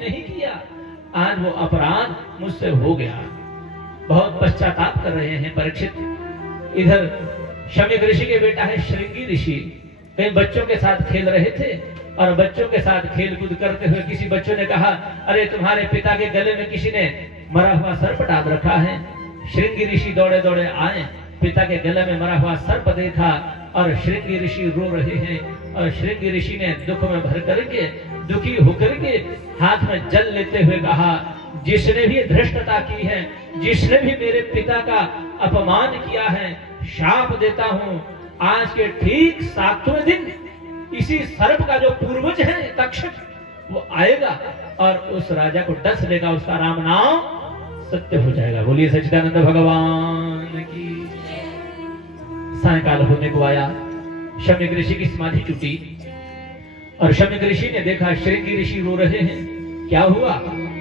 नहीं किया, आज वो अपराध मुझसे हो गया। बहुत पश्चाताप कर रहे हैं परीक्षित। इधर शमीक ऋषि के बेटा है श्रृंगी ऋषि, कई बच्चों के साथ खेल रहे थे और बच्चों के साथ खेल कूद करते हुए किसी बच्चों ने कहा, अरे तुम्हारे पिता के गले में किसी ने मरा हुआ सर्प डाल रखा है। श्रृंगी ऋषि दौड़े दौड़े आए, पिता के गले में मरा हुआ सर्प देखा और श्रृंगी ऋषि रो रहे हैं। और श्रृंगी ऋषि ने दुख में भर करके, दुखी होकर के हाथ में जल लेते हुए कहा, जिसने भी धृष्टता की है, जिसने भी मेरे पिता का अपमान किया है, शाप देता हूं, आज के ठीक 7वें दिन इसी सर्प का जो पूर्वज है तक्षक, वो आएगा और उस राजा को डस लेगा, उसका राम नाम सत्य हो जाएगा। बोलिए सच्चिदानंद भगवान की। सायकाल होने को आया, शमीक ऋषि की समाधि टूटी और शमीक ऋषि ने देखा श्रृंगी ऋषि रो रहे हैं। क्या हुआ?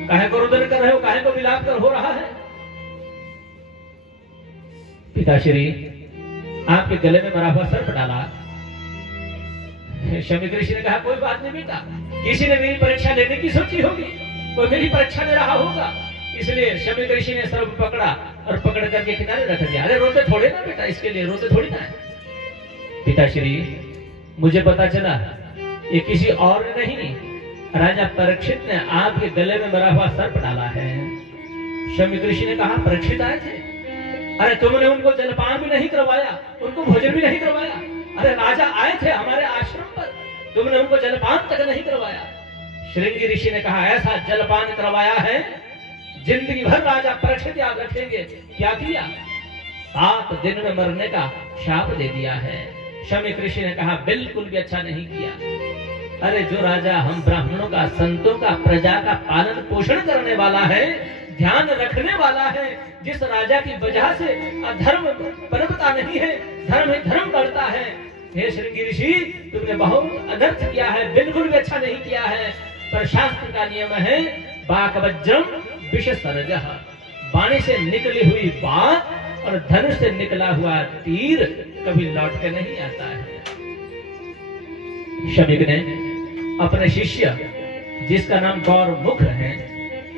काहे को रुदन कर रहे हो, काहे को विलाप कर हो रहा है? पिताश्री, आपके गले में मरा हुआ सर्प डाला। शमीक ऋषि ने कहा, कोई बात नहीं बेटा, किसी ने मेरी परीक्षा लेने की सोची होगी, कोई मेरी परीक्षा ले रहा होगा, इसलिए शमीक ऋषि ने सर्प पकड़ा और पकड़ करके किनारे रख दिया। अरे रोते थोड़े ना बेटा, इसके लिए रोते थोड़ी ना है। पिताश्री, मुझे पता चला ये किसी और ने नहीं, राजा परीक्षित ने आपके गले में मरा हुआ सर्प डाला है। शमीक ऋषि ने कहा, परीक्षित आए थे? अरे तुमने उनको जलपान भी नहीं करवाया, उनको भोजन भी नहीं करवाया। अरे राजा आए थे हमारे आश्रम पर, तुमने उनको जलपान तक नहीं करवाया। श्रृंगी ऋषि ने कहा, ऐसा जलपान करवाया है जिंदगी भर राजा परीक्षित याद रखेंगे। क्या किया? 7 दिन में मरने का शाप दे दिया है। शमीक ऋषि ने कहा, बिल्कुल भी अच्छा नहीं किया। अरे जो राजा हम ब्राह्मणों का, संतों का, प्रजा का पालन पोषण करने वाला है, ध्यान रखने वाला है, जिस राजा की वजह से अधर्म पनपता नहीं है, धर्म ही धर्म बढ़ता है, हे श्रृंगी ऋषि, तुमने बहुत अनर्थ किया है, बिल्कुल भी अच्छा नहीं किया है। पर शास्त्र का नियम है, बाक वज्रम विष सरजः, वाणी से निकली हुई बात और धनुष से निकला हुआ तीर कभी लौट के नहीं आता है। शमीक ने अपने शिष्य, जिसका नाम गौरमुख है,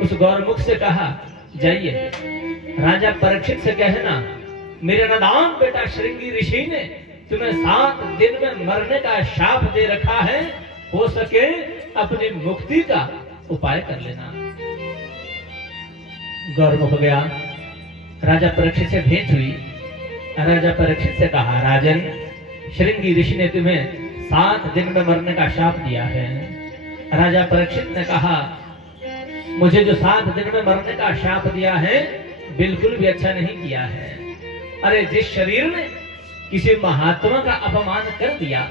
उस गौरमुख से कहा, जाइए राजा परीक्षित से कहना, मेरे नादान बेटा श्रृंगी ऋषि ने तुम्हें 7 दिन में मरने का शाप दे रखा है, हो सके अपनी मुक्ति का उपाय कर लेना। गौरमुख गया, राजा परीक्षित से भेंट हुई। राजा परीक्षित से कहा, राजन, श्रृंगी ऋषि ने तुम्हें 7 दिन में मरने का शाप दिया है। राजा परीक्षित ने कहा, मुझे जो 7 दिन में मरने का शाप दिया है, बिल्कुल भी अच्छा नहीं किया है। अरे जिस शरीर ने किसी महात्मा का अपमान कर दिया,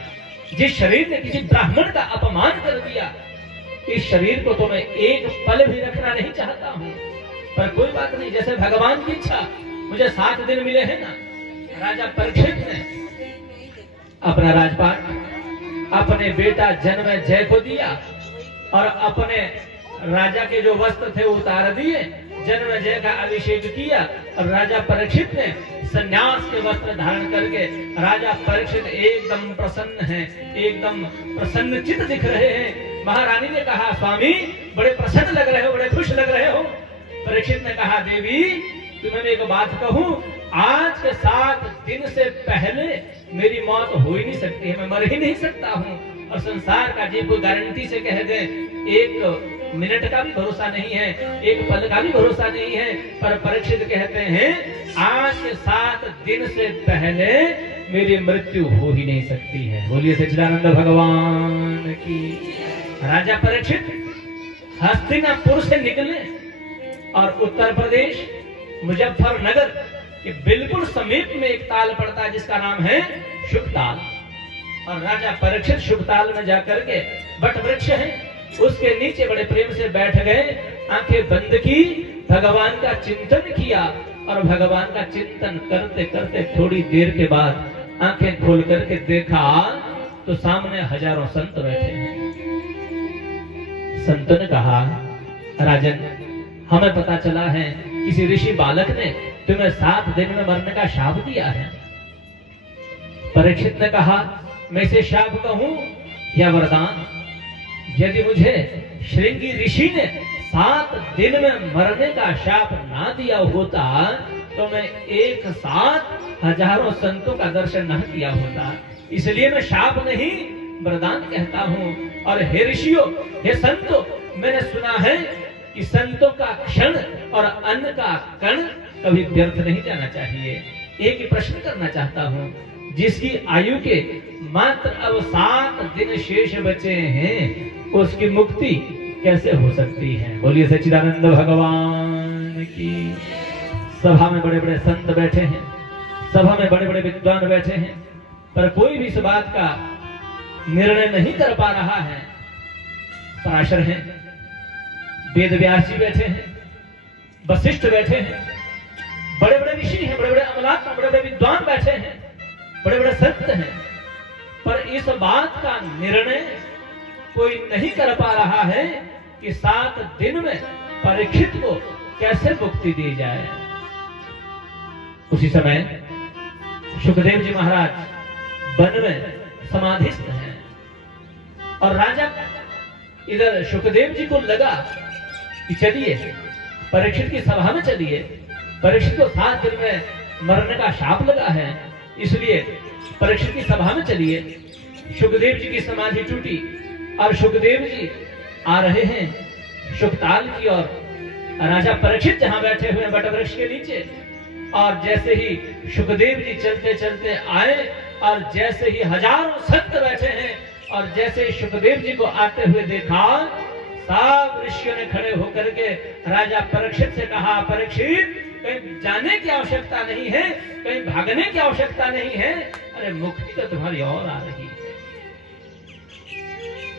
जिस शरीर ने किसी ब्राह्मण का अपमान कर दिया, इस शरीर को तो मैं एक पल भी रखना नहीं चाहता हूँ। पर कोई बात नहीं, जैसे भगवान की इच्छा, मुझे 7 दिन मिले हैं ना। राजा परीक्षित ने अपना राजपाट अपने बेटा जन्मेजय जय को दिया और अपने राजा के जो वस्त्र थे उतार दिए, जन्मेजय का अभिषेक किया और राजा परीक्षित ने संन्यास के वस्त्र धारण करके, राजा परीक्षित एकदम प्रसन्न हैं, एकदम प्रसन्नचित्त दिख रहे हैं। महारानी ने कहा, स्वामी बड़े प्रसन्न लग रहे हो, बड़े खुश लग रहे हो। परीक्षित ने कहा, देवी तुम्हें एक बात कहूं, आज के 7 दिन से पहले मेरी मौत हो ही नहीं सकती है, मैं मर ही नहीं सकता हूँ। और संसार का जीव को गारंटी से कह दे, 1 मिनट का भी भरोसा नहीं है, 1 पल का भी भरोसा नहीं है। पर परीक्षित कहते हैं, आज के 7 दिन से पहले मेरी मृत्यु हो ही नहीं सकती है। बोलिए सच्चिदानंद भगवान की। राजा परीक्षित हस्तिनापुर से निकले और उत्तर प्रदेश मुजफ्फरनगर के बिल्कुल समीप में एक ताल पड़ता है जिसका नाम है शुकताल। और राजा परीक्षित शुकताल में जाकर के, वट वृक्ष है उसके नीचे बड़े प्रेम से बैठ गए, आंखें बंद की, भगवान का चिंतन किया। और भगवान का चिंतन करते करते थोड़ी देर के बाद आंखें खोल करके देखा तो सामने हजारों संत बैठे हैं। संतों ने कहा, राजन, हमें पता चला है किसी ऋषि बालक ने तुम्हें 7 दिन में मरने का शाप दिया है। परीक्षित ने कहा, मैं इसे शाप कहूं या वरदान? यदि मुझे श्रृंगी ऋषि ने 7 दिन में मरने का शाप ना दिया होता तो मैं एक साथ हजारों संतों का दर्शन न किया होता। इसलिए मैं शाप नहीं वरदान कहता हूँ। और हे ऋषियों, हे संतों, मैंने सुना है कि संतों का क्षण और अन्न का कण कभी व्यर्थ नहीं जाना चाहिए। एक ही प्रश्न करना चाहता हूँ, जिसकी आयु के मात्र अब 7 दिन शेष बचे हैं, उसकी मुक्ति कैसे हो सकती है? बोलिए सच्चिदानंद भगवान की। सभा में बड़े बड़े संत बैठे हैं, सभा में बड़े बड़े विद्वान बैठे हैं, पर कोई भी इस बात का निर्णय नहीं कर पा रहा है। पराशर हैं, वेद व्यास जी बैठे हैं, वशिष्ठ बैठे हैं, बड़े बड़े ऋषि हैं, बड़े बड़े अमलात्मा, बड़े बड़े विद्वान बैठे हैं, बड़े बड़े संत हैं, पर इस बात का निर्णय कोई नहीं कर पा रहा है कि 7 दिन में परीक्षित को कैसे मुक्ति दी जाए। उसी समय सुखदेव जी महाराज वन में समाधिस्थ हैं और राजा इधर सुखदेव जी को लगा कि चलिए परीक्षित की सभा में चलिए, परीक्षित को 7 दिन में मरने का शाप लगा है, इसलिए परीक्षित की सभा में चलिए। सुखदेव जी की समाधि टूटी और सुखदेव जी आ रहे हैं सुखताल की ओर। राजा परीक्षित जहां बैठे हुए हैं वटवृक्ष के नीचे, और जैसे ही सुखदेव जी चलते चलते आए और जैसे ही हजारों संत बैठे हैं और जैसे ही सुखदेव जी को आते हुए देखा, सब ऋषियों ने खड़े होकर के राजा परीक्षित से कहा, परीक्षित कहीं जाने की आवश्यकता नहीं है, कहीं भागने की आवश्यकता नहीं है, अरे मुक्ति तो तुम्हारी और आ रही है।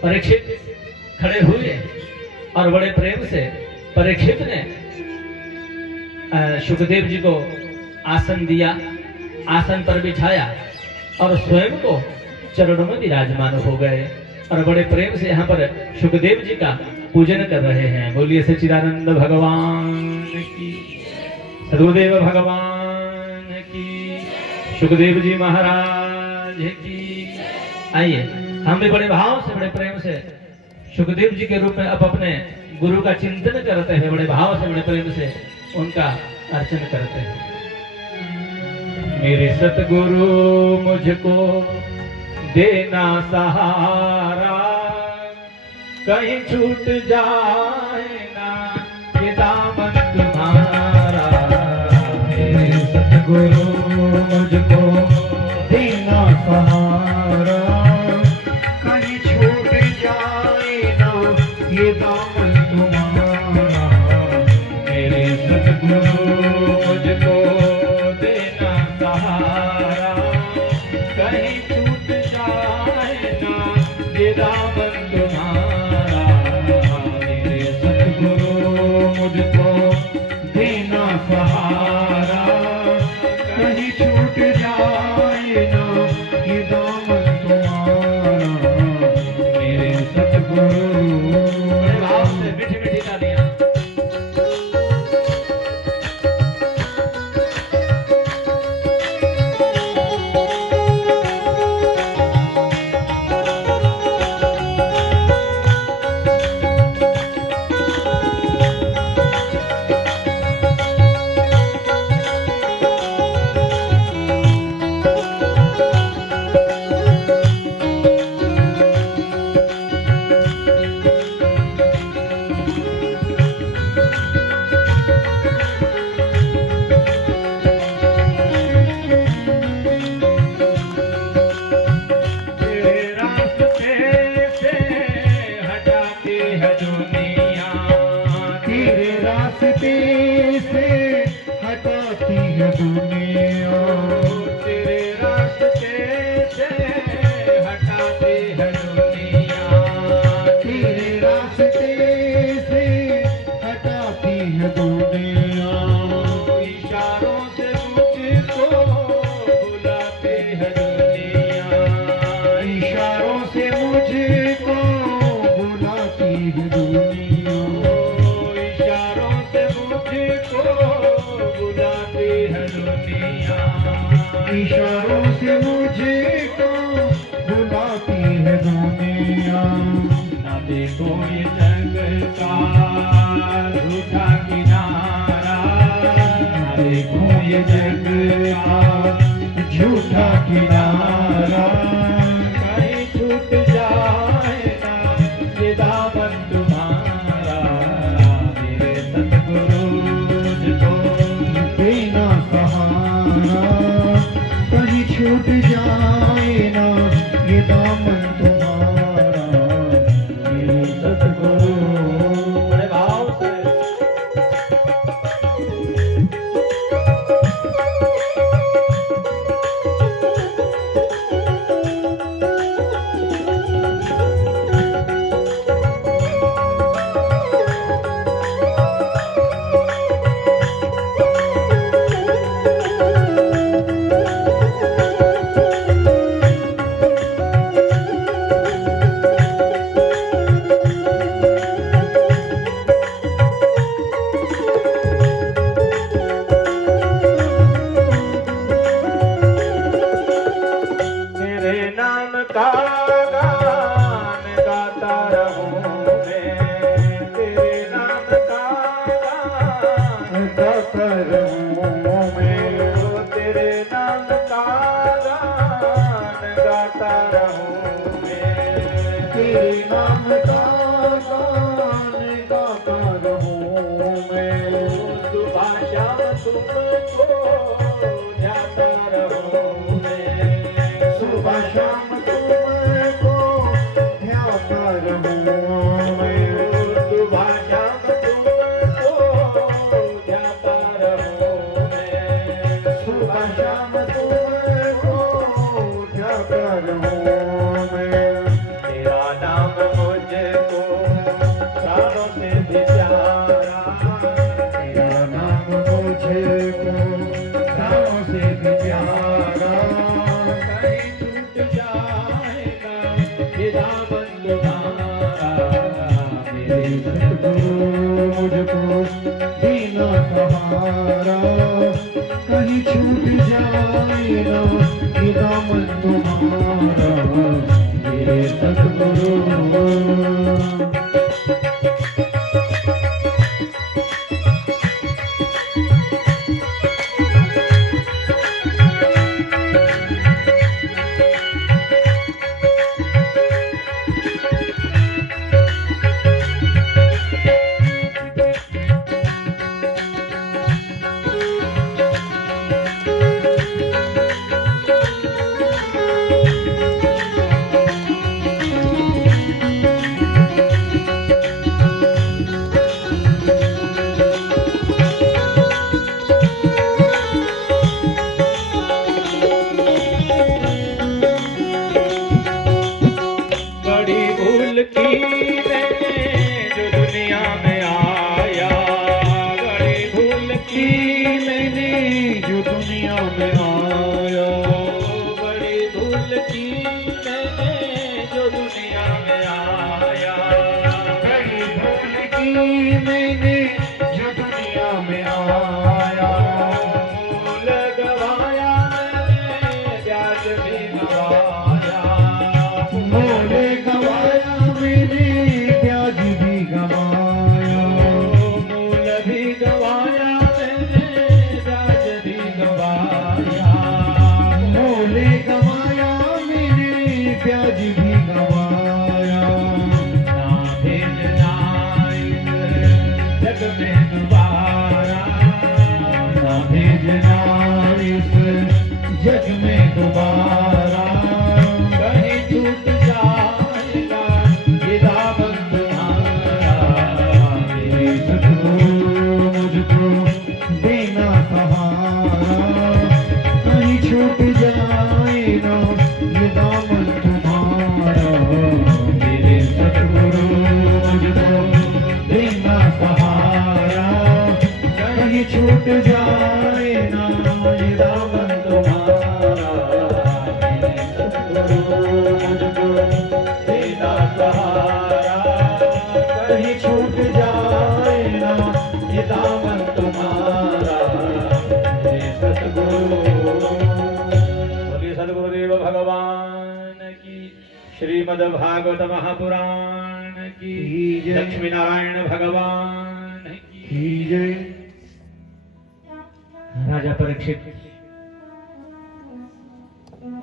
परीक्षित खड़े हुए और बड़े प्रेम से परीक्षित ने सुखदेव जी को आसन दिया, आसन पर बिठाया और स्वयं को चरणों में विराजमान हो गए और बड़े प्रेम से यहाँ पर सुखदेव जी का पूजन कर रहे हैं। बोलिए सच्चिदानंद भगवान की, सदगुरुदेव भगवान की, सुखदेव जी महाराज की। आइए हम भी बड़े भाव से, बड़े प्रेम से सुखदेव जी के रूप में अब अपने गुरु का चिंतन करते हैं, बड़े भाव से, बड़े प्रेम से उनका अर्चन करते हैं। मेरे सतगुरु मुझको देना सहारा, कहीं छूट जाए ना ये दामन तुम्हारा। मेरे सतगुरु मुझको देना सहारा, कहीं छूट जाए ना ये दामन तुम्हारा। मेरे सतगुरु मुझको देना सहारा, कहीं छूट जाए ना ये दामन तुम्हारा। मेरे सतगुरु मुझको देना सहारा, कहीं छूट जाए ना ये दामन तुम्हारा। मेरे सतगुरु भाव से मीठी मीठी तालियां। इशारों से मुझे तो बुलाती है दुनिया। ना देखो ये जग का झूठा किनारा, देखो ये जग का झूठा किनारा, कहीं छूट जाए ना ये दामन तुम्हारा, मेरे सतगुरु मुझको देना सहारा, कहीं छूट जाए ना ये दामन तुम्हारा, मेरे सतगुरु। बड़े भाव से का गान गाता रहूं मैं, तेरे नाम का गान गाता रहूं मैं, तेरे नाम का गान गाता रहूं मैं, तेरे नाम का गान गाता रहूं मैं, सुबह शाम तुमको ध्याता रहूं मैं, सुबह शाम मुझको दीना सहारा, कहीं छूट जाए ना ये दामन तुम्हारा, मेरे सतगुरु। मैंने जो दुनिया में आया, मूल गवाया मैंने ब्याज भी गवाया, मूल गवाया मैंने ब्याज भी गवाया, मूल भी गवाया मैंने ब्याज भी गवाया, मूल गवाया मैंने ब्याज भी गवाया, ना भेजना जग में दोबारा, ना भेजना इस जग में दोबारा, कहीं छूट जाएगा ये दामन तुम्हारा, मेरे सतगुरु मुझको देना सहारा, कहीं छूट जाएगा ये दामन तुम्हारा, मेरे सतगुरु मुझको देना सहारा, कहीं छूट जाए ना ये दामन तुम्हारा, मेरे सतगुरु मुझको देना सहारा, कहीं छूट जाए ना ये दामन तुम्हारा, मेरे सतगुरु। बोलिए सद्गुरुदेव भगवान की। श्रीमद् भागवत महापुराण की जय। लक्ष्मी नारायण भगवान की जय। राजा परीक्षित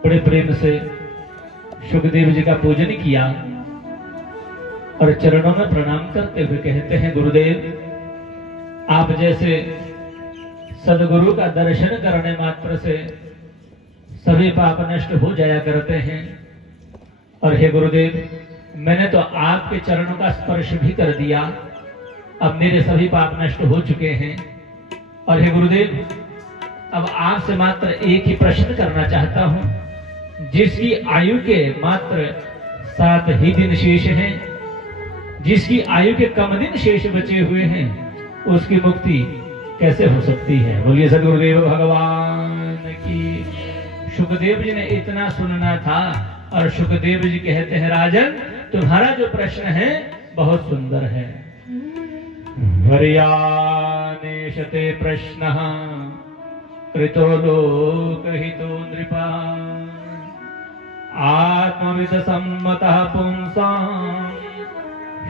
बड़े प्रेम से सुखदेव जी का पूजन किया और चरणों में प्रणाम करते हुए कहते हैं, गुरुदेव आप जैसे सदगुरु का दर्शन करने मात्र से सभी पाप नष्ट हो जाया करते हैं। और हे गुरुदेव मैंने तो आपके चरणों का स्पर्श भी कर दिया, अब मेरे सभी पाप नष्ट हो चुके हैं। और हे गुरुदेव अब आपसे मात्र एक ही प्रश्न करना चाहता हूं, जिसकी आयु के मात्र 7 ही दिन शेष हैं, जिसकी आयु के कम दिन शेष बचे हुए हैं, उसकी मुक्ति कैसे हो सकती है? बोलिए सदगुरुदेव भगवान की। सुखदेव जी ने इतना सुनना था और सुखदेव जी कहते हैं, राजन तुम्हारा जो प्रश्न है बहुत सुंदर है। वर्यानेशते प्रश्नः कृतो लोकहितो नृपा आत्मविद सम्मतः पुंसां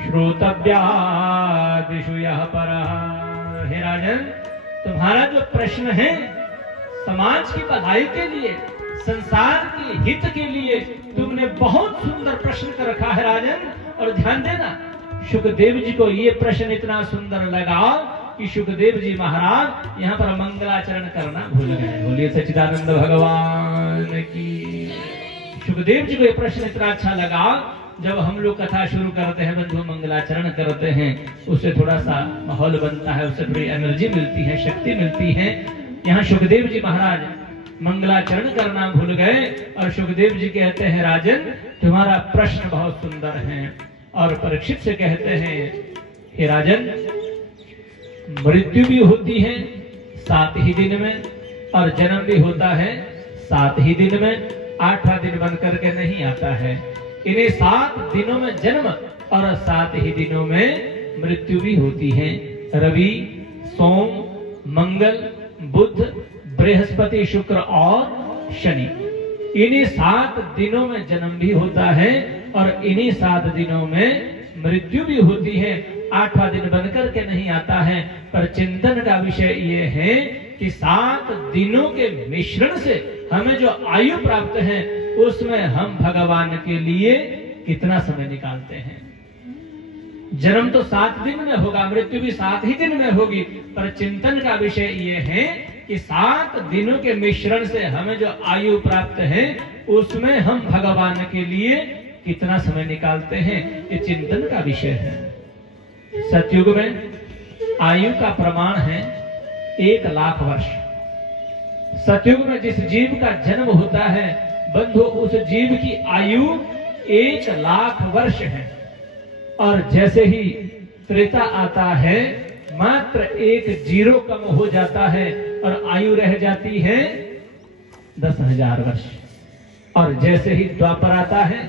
श्रोतव्यादिषु यः परः। हे राजन तुम्हारा जो प्रश्न है समाज की भलाई के लिए, संसार के हित के लिए तुमने बहुत सुंदर प्रश्न कर रखा है राजन। और ध्यान देना सुखदेव जी को ये प्रश्न इतना सुंदर लगा कि सुखदेव जी महाराज यहाँ पर मंगलाचरण करना भूल गए। बोलिए सच्चिदानंद भगवान की। सुखदेव जी को ये प्रश्न इतना अच्छा लगा, जब हम लोग कथा शुरू करते हैं बंधु मंगलाचरण करते हैं उससे थोड़ा सा माहौल बनता है, उससे थोड़ी एनर्जी मिलती है, शक्ति मिलती है। यहाँ सुखदेव जी महाराज मंगलाचरण करना भूल गए और सुखदेव जी कहते हैं, राजन तुम्हारा प्रश्न बहुत सुंदर है। और परीक्षित से कहते हैं, हे राजन मृत्यु भी होती है 7 ही दिन में और जन्म भी होता है 7 ही दिन में, 8वां दिन बन करके नहीं आता है। इन्हें 7 दिनों में जन्म और 7 ही दिनों में मृत्यु भी होती है। रवि, सोम, मंगल, बुध, बृहस्पति, शुक्र और शनि, इन्हीं 7 दिनों में जन्म भी होता है और इन्हीं 7 दिनों में मृत्यु भी होती है। 8वां दिन बनकर के नहीं आता है। पर चिंतन का विषय ये है कि 7 दिनों के मिश्रण से हमें जो आयु प्राप्त है उसमें हम भगवान के लिए कितना समय निकालते हैं। जन्म तो 7 दिन में होगा, मृत्यु भी 7 ही दिन में होगी, पर चिंतन का विषय ये है कि 7 दिनों के मिश्रण से हमें जो आयु प्राप्त है उसमें हम भगवान के लिए कितना समय निकालते हैं, ये चिंतन का विषय है। सतयुग में आयु का प्रमाण है 1 लाख वर्ष। सतयुग में जिस जीव का जन्म होता है बंधु, उस जीव की आयु 1 लाख वर्ष है। और जैसे ही त्रेता आता है मात्र 1 जीरो कम हो जाता है और आयु रह जाती है 10,000 वर्ष। और जैसे ही द्वापर आता है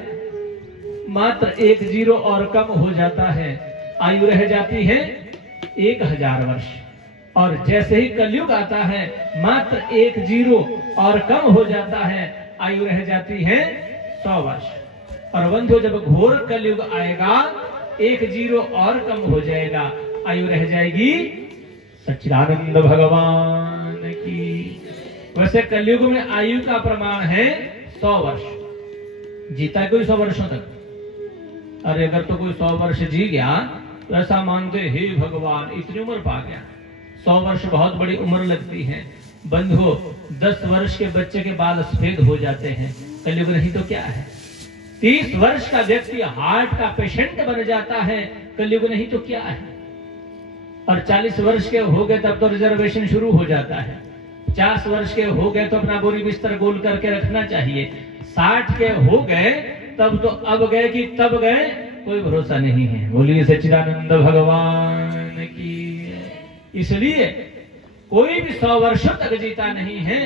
मात्र 1 जीरो और कम हो जाता है, आयु रह जाती है 1000 वर्ष। और जैसे ही कलयुग आता है मात्र 1 जीरो और कम हो जाता है, आयु रह जाती है 100 वर्ष। और बंधु जब घोर कलयुग आएगा 1 जीरो और कम हो जाएगा, आयु रह जाएगी सच्चिदानंद भगवान की। वैसे कलयुग में आयु का प्रमाण है 100 वर्ष। जीता है कोई 100 वर्षों तक? अरे अगर तो कोई 100 वर्ष जी गया तो ऐसा मानते हे भगवान इतनी उम्र पा गया। 100 वर्ष बहुत बड़ी उम्र लगती है बंधु। 10 वर्ष के बच्चे के बाल सफेद हो जाते हैं, कलयुग नहीं तो क्या है। 30 वर्ष का व्यक्ति हार्ट का पेशेंट बन जाता है, कलयुग नहीं तो क्या है। और 40 वर्ष के हो गए तब तो रिजर्वेशन शुरू हो जाता है। 50 वर्ष के हो गए तो अपना बोरी बिस्तर गोल करके रखना चाहिए। 60 के हो गए तब तो अब गए कि तब गए कोई भरोसा नहीं है। बोलिए सच्चिदानंद भगवान की। इसलिए कोई भी 100 वर्षों तक जीता नहीं है।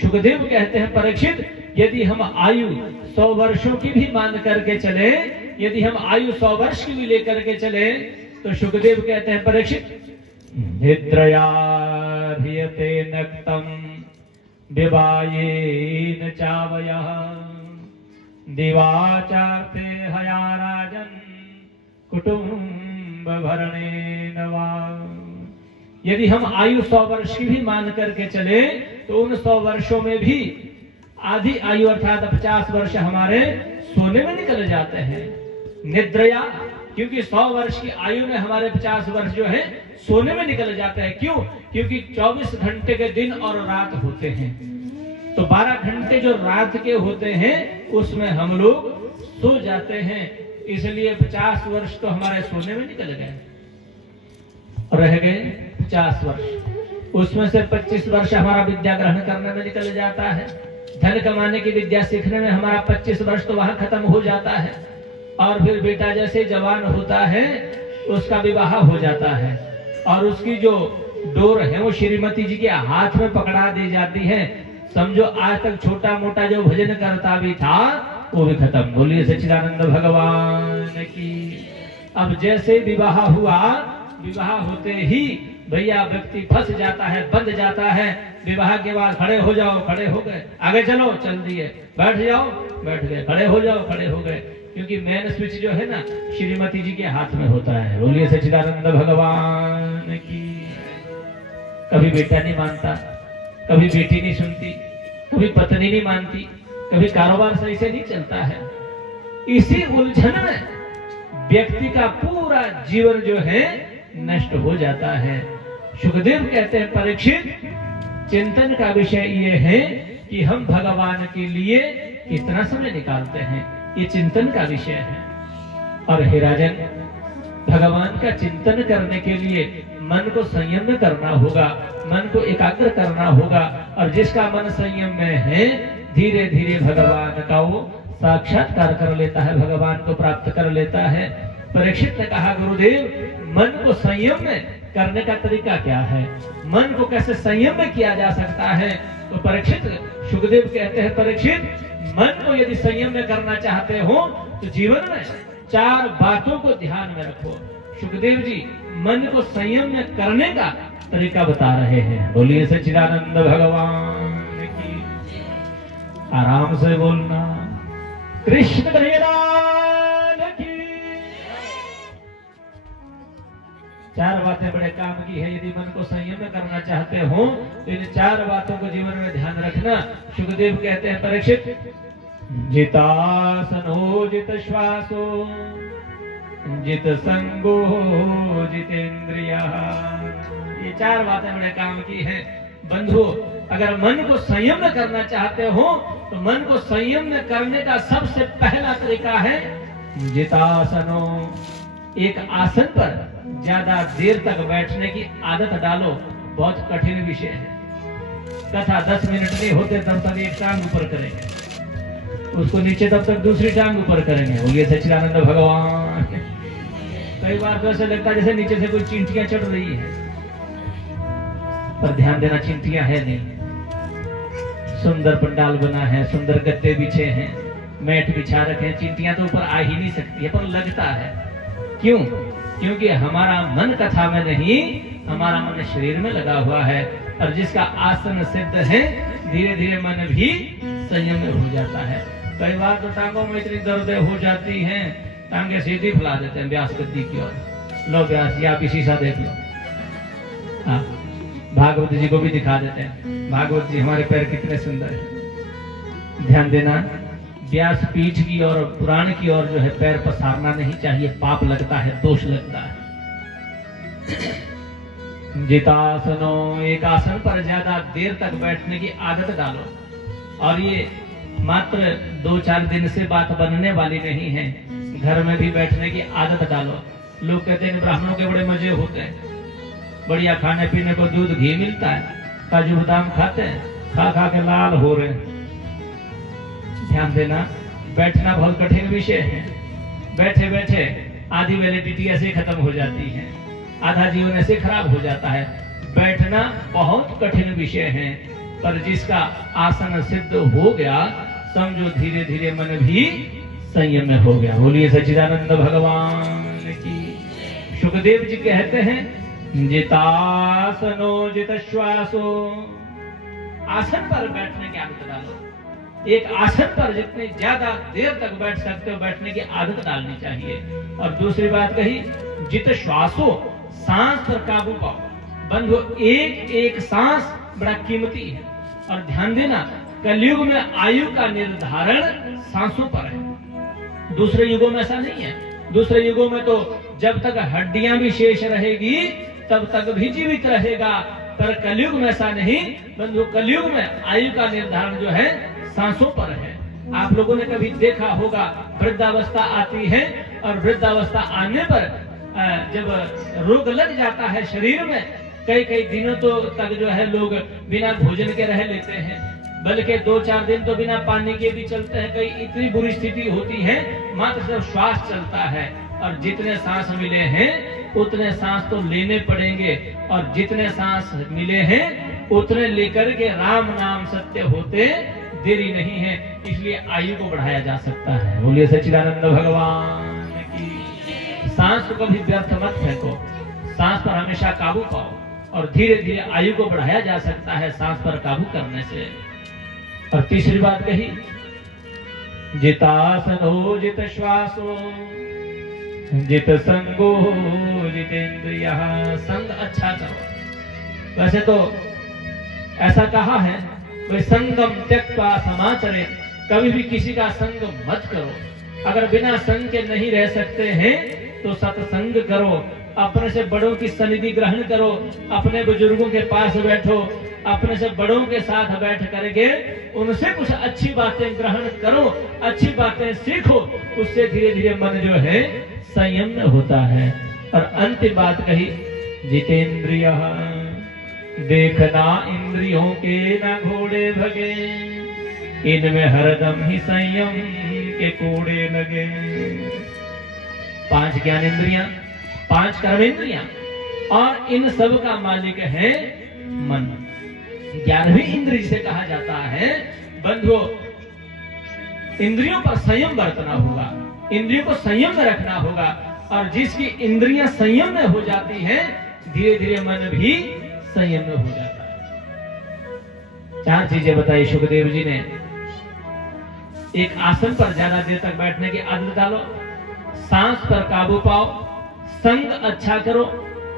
सुखदेव कहते हैं, परीक्षित यदि हम आयु 100 वर्षों की भी मान करके चले, यदि हम आयु 100 वर्ष की भी लेकर के चले, तो सुखदेव कहते हैं, परीक्षित निद्रया धियते नक्तम विवायेन चावयः दिवाचाते हया राजन कुटुंब भरणे नवा। यदि हम आयु 100 वर्ष की भी मान करके चले तो उन 100 वर्षों में भी आधी आयु अर्थात 50 वर्ष हमारे सोने में निकल जाते हैं, निद्रया। क्योंकि 100 वर्ष की आयु में हमारे 50 वर्ष जो है सोने में निकल जाते हैं। क्यों? क्योंकि 24 घंटे के दिन और रात होते हैं, तो 12 घंटे जो रात के होते हैं उसमें हम लोग सो जाते हैं। इसलिए 50 वर्ष तो हमारे सोने में निकल गए, रह गए 50 वर्ष। उसमें से 25 वर्ष हमारा विद्या ग्रहण करने में निकल जाता है, धन कमाने की विद्या सीखने में हमारा 25 वर्ष तो वहां खत्म हो जाता है। और फिर बेटा जैसे जवान होता है उसका विवाह हो जाता है और उसकी जो डोर है वो श्रीमती जी के हाथ में पकड़ा दी जाती है। समझो आज तक छोटा मोटा जो भजन करता भी था वो भी खत्म। बोलिए सच्चिदानंद भगवान की। अब जैसे विवाह हुआ, विवाह होते ही भैया व्यक्ति फंस जाता है, बंध जाता है। विवाह के बाद खड़े हो जाओ, खड़े हो गए, आगे चलो, चल दिए, बैठ जाओ, बैठ गए, खड़े हो जाओ, खड़े हो गए। क्योंकि मेन स्विच जो है ना श्रीमती जी के हाथ में होता है। बोलिए सच्चिदानंद भगवान की। कभी बेटा नहीं मानता, कभी बेटी नहीं सुनती, कभी पत्नी नहीं मानती, कभी कारोबार सही से नहीं चलता है। इसी उलझन में व्यक्ति का पूरा जीवन जो है नष्ट हो जाता है। सुखदेव कहते हैं परीक्षित, चिंतन का विषय ये है कि हम भगवान के लिए कितना समय निकालते हैं, ये चिंतन का विषय है। और हे राजन, भगवान का चिंतन करने के लिए मन को संयम करना होगा, मन को एकाग्र करना होगा। और जिसका मन संयम में है धीरे धीरे भगवान का वो साक्षात्कार कर लेता है, भगवान को प्राप्त कर लेता है। परीक्षित ने कहा गुरुदेव मन को संयम में करने का तरीका क्या है, मन को कैसे संयम में किया जा सकता है? तो परीक्षित सुखदेव कहते हैं परीक्षित मन को यदि संयम में करना चाहते हो तो जीवन में 4 बातों को ध्यान में रखो। सुखदेव जी मन को संयम में करने का तरीका बता रहे हैं। बोलिए सच्चिदानंद भगवान की। आराम से बोलना। कृष्ण कन्हैया की। 4 बातें बड़े काम की है। यदि मन को संयम में करना चाहते हो तो इन 4 बातों को जीवन में ध्यान रखना। सुखदेव कहते हैं परीक्षित, जितासनो जित श्वासो जित संगो जितेंद्रिया। ये 4 बातें बड़े काम की हैं। बंधु, अगर मन को संयम में करना चाहते हो तो मन को संयम में करने का सबसे पहला तरीका है जितासनो। एक आसन पर ज्यादा देर तक बैठने की आदत डालो। बहुत कठिन विषय है। तथा 10 मिनट नहीं होते तब तक एक टांग ऊपर करेंगे, उसको नीचे तब तक दूसरी टांग ऊपर करेंगे। बोलिए सच्चिदानंद भगवान। कई बार तो ऐसा लगता है जैसे नीचे से कोई चींटियां चढ़ रही है, पर ध्यान देना चींटियां है नहीं। सुंदर पंडाल बना है, सुंदर गद्दे बिछे हैं, मैट बिछा रखे हैं, चींटियां तो ऊपर आ ही नहीं सकती है, पर लगता है। क्यों? क्योंकि हमारा मन कथा में नहीं, हमारा मन शरीर में लगा हुआ है। और जिसका आसन सिद्ध है धीरे धीरे मन भी संयम में हो जाता है। कई बार तो टांगों में इतनी दर्द हो जाती हैं, टांगे सीधी फैला देते हैं व्यास गद्दी की ओर। लो व्यास जी आप शीशा देख लो। हाँ, भागवत जी को भी दिखा देते हैं। भागवत जी हमारे पैर कितने सुंदर है। ध्यान देना, व्यास पीठ की और पुराण की ओर जो है पैर पसारना नहीं चाहिए, पाप लगता है, दोष लगता है। जितासनो, एक आसन पर ज्यादा देर तक बैठने की आदत डालो। और ये मात्र 2-4 दिन से बात बनने वाली नहीं है, घर में भी बैठने की आदत डालो। लोग कहते हैं ब्राह्मणों के बड़े मजे होते हैं, बढ़िया खाने पीने को दूध घी मिलता है, काजू बादाम खाते हैं, खा खा के लाल हो रहे हैं। ध्यान देना, बैठना बहुत कठिन विषय है। बैठे बैठे आधी वैलिडिटी ऐसे खत्म हो जाती है, आधा जीवन ऐसे खराब हो जाता है। बैठना बहुत कठिन विषय है, पर जिसका आसन सिद्ध हो गया समझो धीरे धीरे मन भी संयम में हो गया। बोलिए सच्चिदानंद भगवान की। सुखदेव जी कहते हैं जितासनो जित श्वासो। आसन पर बैठने की आदत डालो। एक आसन पर जितनी ज्यादा देर तक बैठ सकते हो बैठने की आदत डालनी चाहिए। और दूसरी बात कही, जित श्वासो, सांस पर काबू पाओ। बंधु, एक एक सांस बड़ा कीमती है। और ध्यान देना, कलयुग में आयु का निर्धारण सांसों पर है। दूसरे युगों में ऐसा नहीं है। दूसरे युगों में तो जब तक हड्डियां भी शेष रहेगी तब तक भी जीवित रहेगा, पर कलयुग में ऐसा नहीं। बंधु, कलयुग में आयु का निर्धारण जो है सांसों पर है। आप लोगों ने कभी देखा होगा, वृद्धावस्था आती है और वृद्धावस्था आने पर जब रोग लग जाता है शरीर में, कई कई दिनों तो तक जो है लोग बिना भोजन के रह लेते हैं, बल्कि 2-4 दिन तो बिना पानी के भी चलते हैं। कई इतनी बुरी स्थिति होती है, मात्र सिर्फ श्वास चलता है। और जितने सांस मिले हैं उतने सांस तो लेने पड़ेंगे, और जितने सांस मिले हैं उतने लेकर के राम नाम सत्य होते देरी नहीं है। इसलिए आयु को बढ़ाया जा सकता है। बोलिए सच्चिदानंद भगवान की। सांस को कभी व्यर्थ मत फेंको, सांस पर हमेशा काबू पाओ, और धीरे धीरे आयु को बढ़ाया जा सकता है सांस पर काबू करने से। और तीसरी बात कही, जितासनो जित श्वासो जित संगो जितेंद्रियः। संग अच्छा करो। वैसे तो ऐसा कहा है, वे संगम त्यक्त्वा समाचरेत्, कभी भी किसी का संग मत करो। अगर बिना संग के नहीं रह सकते हैं तो सत्संग करो, अपने से बड़ों की सनिधि ग्रहण करो, अपने बुजुर्गों के पास बैठो, अपने से बड़ों के साथ बैठ करके उनसे कुछ अच्छी बातें ग्रहण करो, अच्छी बातें सीखो। उससे धीरे धीरे मन जो है संयम में होता है। और अंतिम बात कही, जितेंद्रियः, देखना इंद्रियों के न घोड़े भगे, इनमें हरदम ही संयम के कोड़े लगे। 5 ज्ञानेंद्रियां, 5 कर्मेंद्रियां, और इन सब का मालिक है मन। 11वीं इंद्रिय जिसे कहा जाता है। बंधुओं, इंद्रियों पर संयम बरतना होगा, इंद्रियों को संयम में रखना होगा। और जिसकी इंद्रियां संयम में हो जाती हैं, धीरे धीरे मन भी संयम में हो जाता है। 4 चीजें बताई सुखदेव जी ने। एक, आसन पर ज्यादा देर तक बैठने की आदत डालो, सांस पर काबू पाओ, संग अच्छा करो,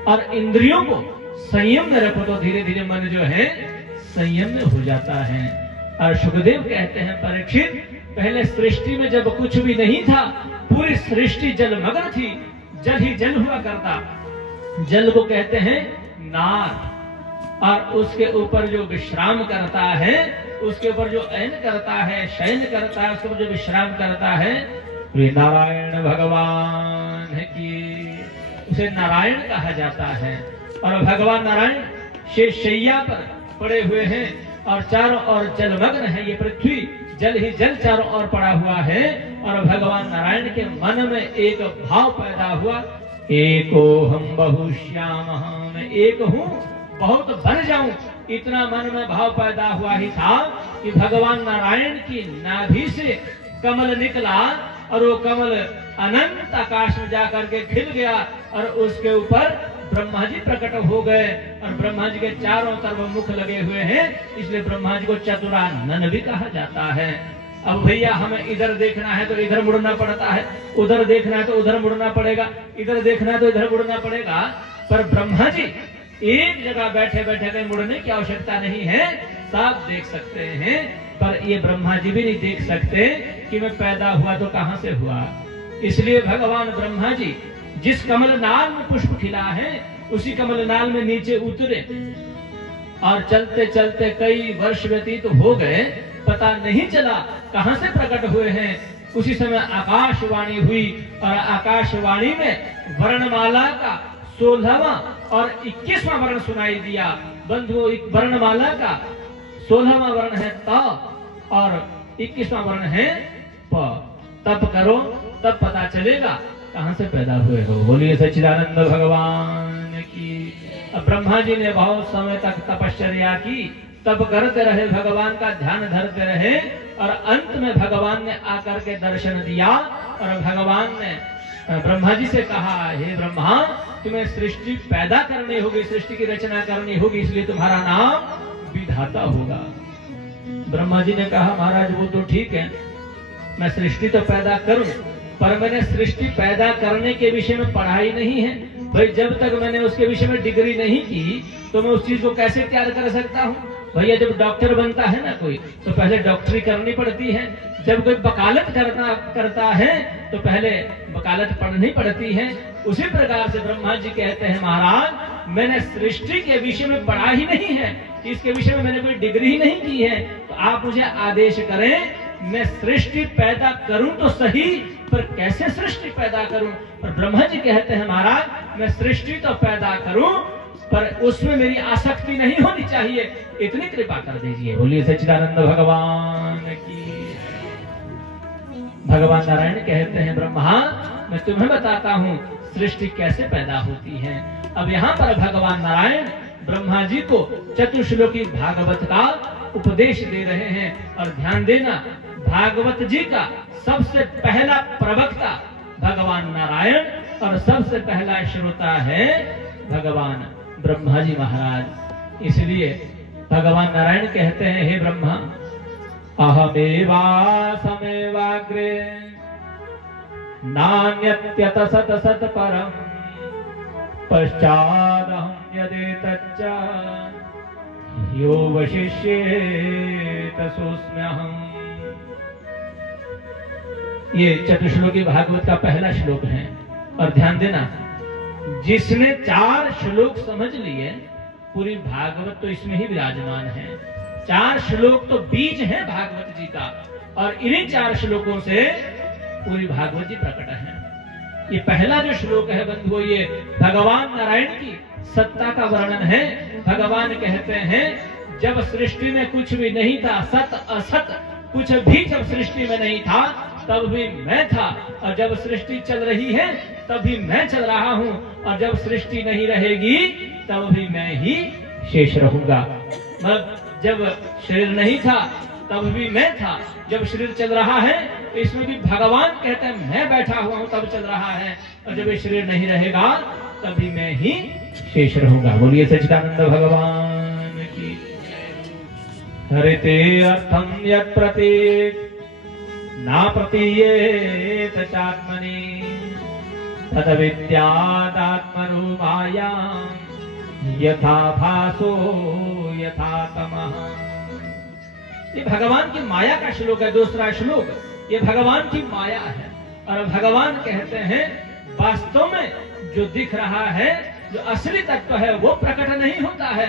और इंद्रियों को संयम में रखो तो धीरे धीरे मन जो है संयम में हो जाता है। और सुखदेव कहते हैं, परीक्षित, पहले सृष्टि में जब कुछ भी नहीं था, पूरी सृष्टि जलमग्न थी, जल ही जल हुआ करता। जल को कहते हैं नाद, और उसके ऊपर जो विश्राम करता है, उसके ऊपर जो ऐन करता है, शयन करता है, उसके ऊपर जो विश्राम करता है, वे नारायण भगवान है कि उसे नारायण कहा जाता है। और भगवान नारायण शेषशैया पर पड़े हुए हैं, और चारों ओर जलमग्न है। ये पृथ्वी जल ही जल चारों ओर पड़ा हुआ है। और भगवान नारायण के मन में एक भाव पैदा हुआ, एको हम बहुश्याम, मैं एक हूँ, बहुत बन जाऊं। इतना मन में भाव पैदा हुआ ही था कि भगवान नारायण की नाभि से कमल निकला, और वो कमल अनंत आकाश में जाकर के खिल गया, और उसके ऊपर ब्रह्मा जी प्रकट हो गए। और ब्रह्मा जी के चारों तरफ मुख लगे हुए हैं, इसलिए ब्रह्मा जी को चतुरानन भी कहा जाता है। अब भैया हमें इधर देखना है तो इधर मुड़ना पड़ता है, उधर देखना है तो उधर मुड़ना पड़ेगा, इधर देखना है तो इधर मुड़ना पड़ेगा। पर ब्रह्मा जी एक जगह बैठे बैठे कहीं मुड़ने की आवश्यकता नहीं है, सब देख सकते हैं। पर ये ब्रह्मा जी भी नहीं देख सकते कि मैं पैदा हुआ तो कहां से हुआ। इसलिए भगवान ब्रह्मा जी जिस कमल नाल में पुष्प खिला है, उसी कमल नाल में नीचे उतरे, और चलते चलते कई वर्ष व्यतीत हो गए, पता नहीं चला कहां से प्रकट हुए हैं। उसी समय आकाशवाणी हुई, और आकाशवाणी में वर्णमाला का 16वां और 21वां वर्ण सुनाई दिया। बंधुओं, वर्णमाला का 16वां वर्ण है त, और 21वां वर्ण है प। तप करो, तब पता चलेगा कहां से पैदा हुए हो। बोलिए सच्चिदानंद भगवान की। अब ब्रह्मा जी ने बहुत समय तक तपश्चर्या की, तब करते रहे, भगवान का ध्यान धरते रहे, और अंत में भगवान ने आकर के दर्शन दिया। और भगवान ने ब्रह्मा जी से कहा, हे ब्रह्मा, तुम्हें सृष्टि पैदा करनी होगी, सृष्टि की रचना करनी होगी, इसलिए तुम्हारा नाम विधाता होगा। ब्रह्मा जी ने कहा महाराज वो तो ठीक है, मैं सृष्टि तो पैदा करूं, पर मैंने सृष्टि पैदा करने के विषय में पढ़ाई नहीं है। भाई जब तक मैंने उसके विषय में डिग्री नहीं की तो मैं उस चीज को कैसे तैयार कर सकता हूँ। भैया जब डॉक्टर बनता है ना कोई, तो पहले डॉक्टरी करनी पड़ती है। जब कोई वकालत करता है तो पहले वकालत पढ़नी पड़ती है। उसी प्रकार से ब्रह्मा जी कहते हैं महाराज मैंने सृष्टि के विषय में पढ़ा ही नहीं है, इसके विषय में मैंने कोई डिग्री ही नहीं की है, तो आप मुझे आदेश करें मैं सृष्टि पैदा करूं तो सही, पर कैसे सृष्टि पैदा करूं। पर ब्रह्मा जी कहते हैं महाराज मैं सृष्टि तो पैदा करूं, पर उसमें मेरी आसक्ति नहीं होनी चाहिए, इतनी कृपा कर दीजिए। बोलिए सच्चिदानंद भगवान की। भगवान नारायण कहते हैं ब्रह्मा मैं तुम्हें बताता हूँ सृष्टि कैसे पैदा होती है। अब यहाँ पर भगवान नारायण ब्रह्मा जी को चतुश्लोकी भागवत का उपदेश दे रहे हैं। और ध्यान देना भागवत जी का सबसे पहला प्रवक्ता भगवान नारायण और सबसे पहला श्रोता है भगवान ब्रह्मा जी महाराज। इसलिए भगवान नारायण कहते हैं हे ब्रह्मा अहमेवा समेवाग्रे नान्यत्यत सत सत परम पश्चादहं यदेतच्च यो वशिष्येत सोऽस्म्यहम्। ये चतुश्लोकी भागवत का पहला श्लोक है। और ध्यान देना जिसने 4 श्लोक समझ लिए पूरी भागवत तो इसमें ही विराजमान है। 4 श्लोक तो बीज है भागवत जी का, और इन्हीं 4 श्लोकों से पूरी भागवत जी प्रकट है। ये पहला जो श्लोक है बंधुओं ये भगवान नारायण की सत्ता का वर्णन है। भगवान कहते हैं जब सृष्टि में कुछ भी नहीं था, सत असत कुछ भी जब सृष्टि में नहीं था तब भी मैं था, और जब सृष्टि चल रही है तब भी मैं चल रहा हूँ, और जब सृष्टि नहीं रहेगी तब भी मैं ही शेष रहूंगा। मतलब जब शरीर नहीं था तब भी मैं था, जब शरीर चल रहा है तो इसमें भी भगवान कहते हैं मैं बैठा हुआ हूँ तब चल रहा है, और जब ये शरीर नहीं रहेगा तभी मैं ही शेष रहूंगा। बोलिए सच्चिदानंद भगवान की। हरिते अर्थम यत् प्रतीक ना प्रतीयेत चात्मनि तद विद्यादात्मनो माया यथा भासो यथा तमः। ये भगवान की माया का श्लोक है। दूसरा श्लोक ये भगवान की माया है। और भगवान कहते हैं वास्तव में जो दिख रहा है, जो असली तत्व है वो प्रकट नहीं होता है,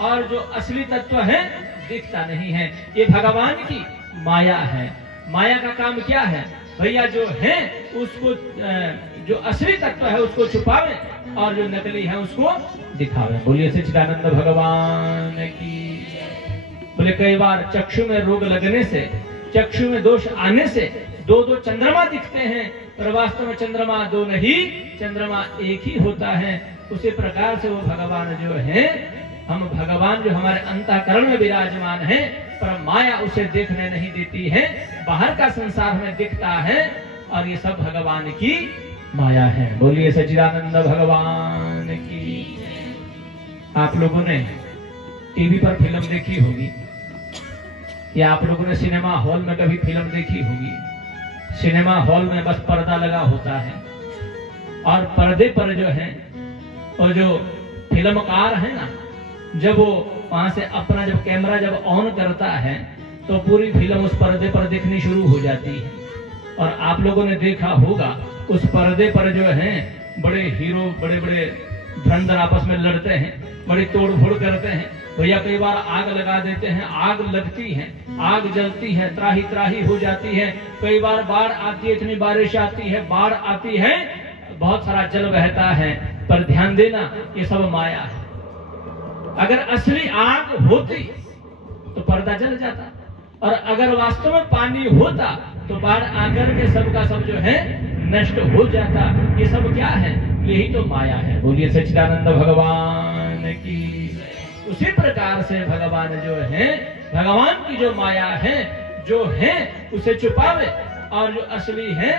और जो असली तत्व है दिखता नहीं है। ये भगवान की माया है। माया का काम क्या है भैया? जो है उसको, जो असली तत्व है उसको छुपावे, और जो नकली है उसको दिखावे। बोलिए सच्चिदानंद भगवान की। बोले कई बार चक्षु में रोग लगने से, चक्षु में दोष आने से 2-2 चंद्रमा दिखते हैं, पर वास्तव में चंद्रमा 2 नहीं, चंद्रमा एक ही होता है। उसी प्रकार से वो भगवान जो है, हम भगवान जो हमारे अंतःकरण में विराजमान है, पर माया उसे देखने नहीं देती है। बाहर का संसार में दिखता है, और ये सब भगवान की माया है। बोलिए सच्चिदानंद भगवान की। आप लोगों ने टीवी पर फिल्म देखी होगी, या आप लोगों ने सिनेमा हॉल में कभी फिल्म देखी होगी। सिनेमा हॉल में बस पर्दा लगा होता है, और पर्दे पर जो है और जो फिल्मकार है ना, जब वो वहां से अपना जब कैमरा जब ऑन करता है तो पूरी फिल्म उस पर्दे पर दिखनी शुरू हो जाती है। और आप लोगों ने देखा होगा उस पर्दे पर जो है बड़े हीरो, बड़े बड़े धुरंधर आपस में लड़ते हैं, बड़ी तोड़ फोड़ करते हैं। भैया कई बार आग लगा देते हैं, आग लगती है, आग जलती है, त्राही त्राही हो जाती है। कई बार बाढ़ आती है, इतनी बारिश आती है, बाढ़ आती है, बहुत सारा जल बहता है। पर ध्यान देना ये सब माया है। अगर असली आग होती तो पर्दा जल जाता, और अगर वास्तव में पानी होता तो बाढ़ आकर के सब का सब जो है नष्ट हो जाता। ये सब क्या है? यही तो माया है। बोलिए सच्चिदानंद भगवान की। उसी प्रकार से भगवान जो है, भगवान की जो माया है, जो है उसे छुपावे, और जो असली है,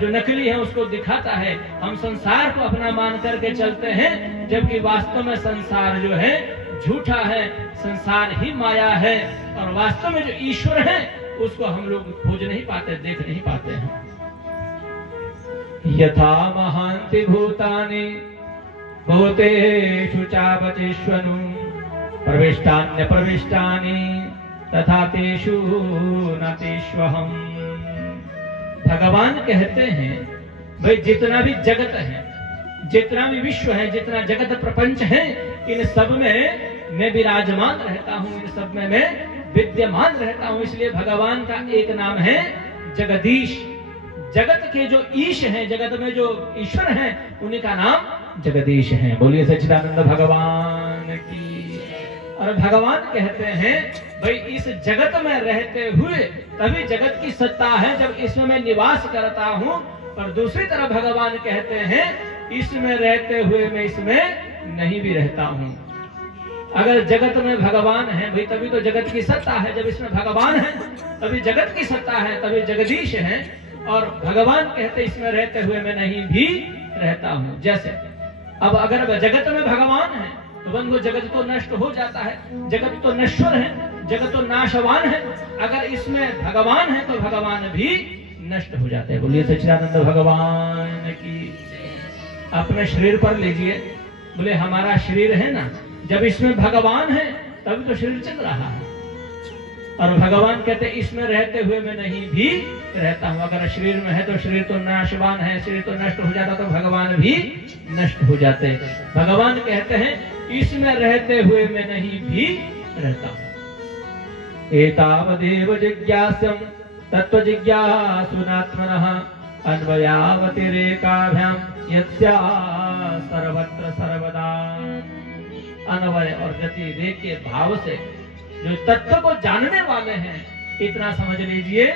जो नकली है उसको दिखाता है। हम संसार को अपना मान करके चलते हैं, जबकि वास्तव में संसार जो है झूठा है, संसार ही माया है, और वास्तव में जो ईश्वर है उसको हम लोग खोज नहीं पाते, देख नहीं पाते हैं। यथा महान्ति भूतानि भूतेषु चावचेष्वनु प्रविष्टान्य प्रविष्टानि तथा तेषु न तेष्वहम्। भगवान कहते हैं भाई जितना भी जगत है, जितना भी विश्व है, जितना जगत प्रपंच है, इन सब में मैं विराजमान रहता हूँ, इन सब में मैं विद्यमान रहता हूँ। इसलिए भगवान का एक नाम है जगदीश। जगत के जो ईश हैं, जगत में जो ईश्वर हैं, उन्हीं का नाम जगदीश है। बोलिए सच्चिदानंद भगवान की। और भगवान कहते हैं भाई इस जगत में रहते हुए तभी जगत की सत्ता है जब इसमें मैं निवास करता हूँ। पर दूसरी तरफ भगवान कहते हैं इसमें रहते हुए मैं इसमें नहीं भी रहता हूँ। अगर जगत में भगवान है भाई तभी तो जगत की सत्ता है, जब इसमें भगवान है तभी जगत की सत्ता है, तभी जगदीश है। और भगवान कहते इसमें रहते हुए मैं नहीं भी रहता हूँ। जैसे अब अगर जगत में भगवान है तो बंधु जगत तो नष्ट हो जाता है, जगत तो नश्वर है, जगत तो नाशवान है। अगर इसमें भगवान है तो भगवान भी नष्ट हो जाते हैं। बोलिए सच्चिदानंद भगवान की। अपने शरीर पर लीजिए, बोले हमारा शरीर है ना, जब इसमें भगवान है तभी तो शरीर चल रहा है। और भगवान कहते इसमें रहते हुए मैं नहीं भी रहता हूँ। अगर शरीर में है तो शरीर तो नाशवान है, शरीर तो नष्ट हो जाता तो भगवान भी नष्ट हो जाते। भगवान कहते हैं इसमें रहते हुए मैं नहीं भी रहता हूँ। एतावदेव जिज्ञास्यं तत्व जिज्ञासुनात्मनः अन्वयावतिरेकाभ्याम यस्या सर्वत्र सर्वदा। अन्वय और गति रेख के भाव से जो तत्व को जानने वाले हैं, इतना समझ लीजिए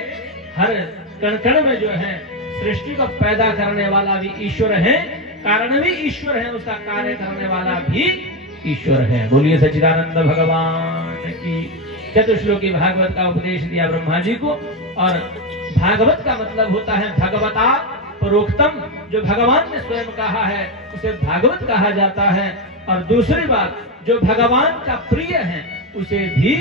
हर कण कण में जो है सृष्टि को पैदा करने वाला भी ईश्वर है, कारण भी ईश्वर है, उसका कार्य करने वाला भी ईश्वर है। बोलिए सच्चिदानंद भगवान की। चतुश्लोकी भागवत का उपदेश दिया ब्रह्मा जी को। और भागवत का मतलब होता है भगवता प्रोक्तम, जो भगवान ने स्वयं कहा है उसे भागवत कहा जाता है। और दूसरी बात, जो भगवान का प्रिय है उसे भी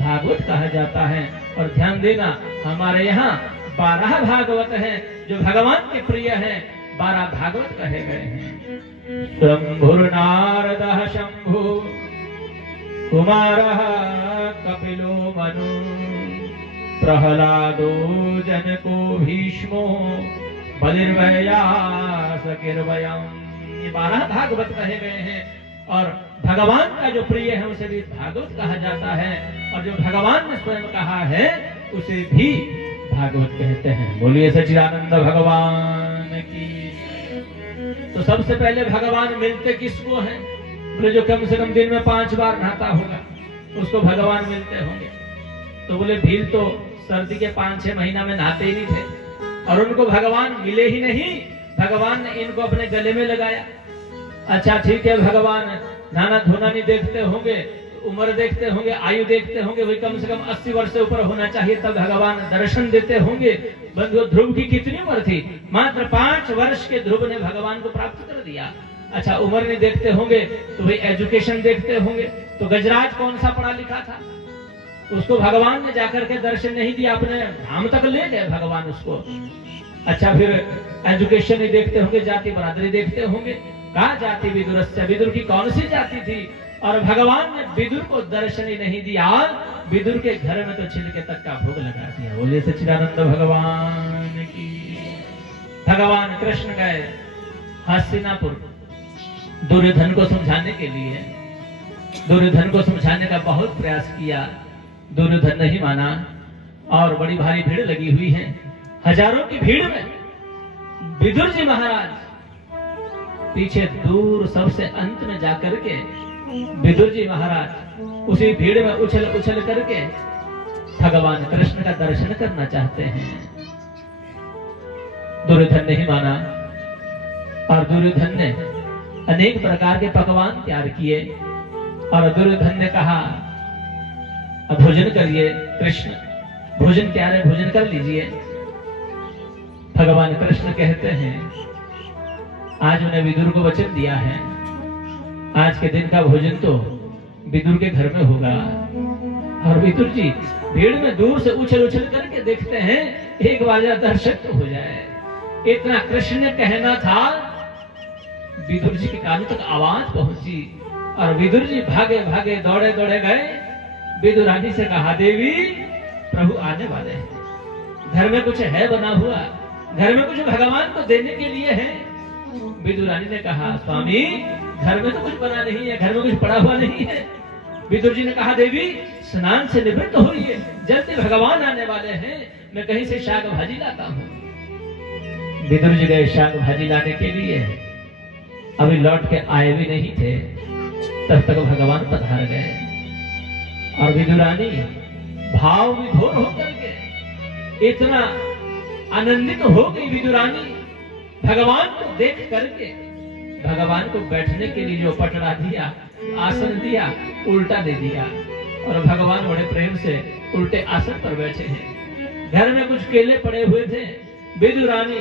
भागवत कहा जाता है। और ध्यान देना हमारे यहाँ 12 भागवत हैं जो भगवान के प्रिय हैं, 12 भागवत कहे गए हैं। शंभुर्नारदः शंभु कुमारः कपिलो मनु प्रहलादो जनको भीष्मो बलिर्वयासकिर्वयम्। ये 12 भागवत कहे गए हैं। और भगवान का जो प्रिय है उसे भी भागवत कहा जाता है, और जो भगवान ने स्वयं कहा है उसे भी भागवत कहते हैं। बोलिए सच्चिदानंद भगवान की। तो सबसे पहले भगवान मिलते किसको हैं? बोले जो कम से कम दिन में 5 बार नहाता होगा उसको भगवान मिलते होंगे। तो बोले भील तो सर्दी के 5-6 महीना में नहाते ही नहीं थे, और उनको भगवान मिले ही नहीं। भगवान ने इनको अपने गले में लगाया। अच्छा ठीक है, भगवान नाना धोना नहीं देखते होंगे, उम्र देखते होंगे, आयु देखते होंगे, वही कम से कम 80 वर्ष से ऊपर होना चाहिए तब भगवान दर्शन देते होंगे। बंधु ध्रुव की कितनी उम्र थी? मात्र 5 वर्ष के ध्रुव ने भगवान को प्राप्त कर दिया। अच्छा उम्र नहीं देखते होंगे तो भाई एजुकेशन देखते होंगे। तो गजराज कौन सा पढ़ा लिखा था? उसको भगवान ने जाकर के दर्शन नहीं दिया, अपने धाम तक ले गए भगवान उसको। अच्छा फिर एजुकेशन नहीं देखते होंगे, जाति बरादरी देखते होंगे। कहा जाति विदुरस्य, विदुर की कौन सी जाति थी? और भगवान ने विदुर को दर्शन ही नहीं दिया, विदुर के घर में तो छिलके तक का भोग लगा दिया। बोलिए सच्चिदानंद भगवान की। भगवान कृष्ण गए हस्तिनापुर दुर्योधन को समझाने के लिए। दुर्योधन को समझाने का बहुत प्रयास किया, दुर्योधन नहीं माना। और बड़ी भारी भीड़ लगी हुई है, हजारों की भीड़ में विदुर जी महाराज पीछे दूर सबसे अंत में जाकर के विदुर जी महाराज उसी भीड़ में उछल उछल करके भगवान कृष्ण का दर्शन करना चाहते हैं। दुर्योधन नहीं माना, और दुर्योधन ने अनेक प्रकार के पकवान तैयार किए। और दुर्योधन ने कहा अब भोजन करिए, कृष्ण भोजन तैयार है, भोजन कर लीजिए। भगवान कृष्ण कहते हैं आज उन्हें विदुर को वचन दिया है, आज के दिन का भोजन तो विदुर के घर में होगा। और विदुर जी भीड़ में दूर से उछल उछल करके देखते हैं एक बार दर्शन तो हो जाए। इतना कृष्ण ने कहना था, विदुर जी के कानों तक आवाज पहुंची और विदुर जी भागे भागे दौड़े दौड़े गए। विदुरानी से कहा, देवी प्रभु आने वाले हैं, घर में कुछ है बना हुआ, घर में कुछ भगवान को देने के लिए है। विदुरानी ने कहा, स्वामी घर में तो कुछ बना नहीं है, घर में कुछ पड़ा हुआ नहीं है। विदुर जी ने कहा, देवी स्नान से निवृत्त होइए, जल्दी भगवान आने वाले हैं, मैं कहीं से शाक भाजी लाता हूँ। विदुर जी गए शाक भाजी लाने के लिए, अभी लौट के आए भी नहीं थे, तब तक भगवान पधार गए। और विदुरानी भाव विभोर होकर के इतना आनंदित हो गई विदुरानी भगवान को देख करके। भगवान को बैठने के लिए जो पटरा दिया, आसन दिया, उल्टा दे दिया और भगवान बड़े प्रेम से उल्टे आसन पर बैठे हैं। घर में कुछ केले पड़े हुए थे, विदुरानी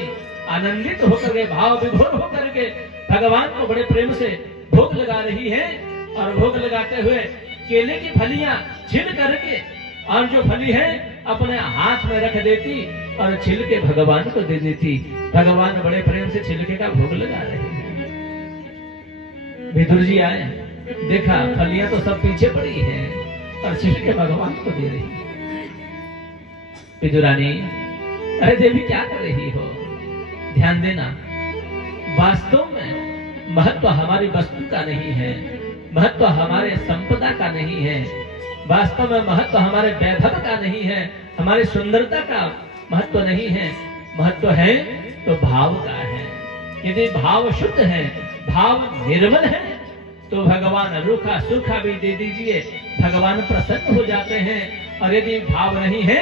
आनंदित होकर के भाव विभोर होकर के भगवान को बड़े प्रेम से भोग लगा रही है। और भोग लगाते हुए केले की फलियां छिल करके और जो फली है अपने हाथ में रख देती और छिलके भगवान को दे देती। भगवान बड़े प्रेम से छिलके का भोग लगा रहे हैं। विदुर जी आए, देखा फलियां तो सब पीछे पड़ी हैं और छिलके भगवान को दे रही है। विदुरानी, अरे देवी क्या कर रही हो? ध्यान देना, वास्तव में महत्व हमारी वस्तु का नहीं है, महत्व हमारे संपदा का नहीं है, वास्तव में महत्व हमारे वैभव का नहीं है, हमारी सुंदरता का महत्व नहीं है। महत्व है तो भाव का है। यदि भाव शुद्ध है, भाव निर्मल है, तो भगवान रूखा सूखा भी दे दीजिए, भगवान प्रसन्न हो जाते हैं। और यदि भाव नहीं है,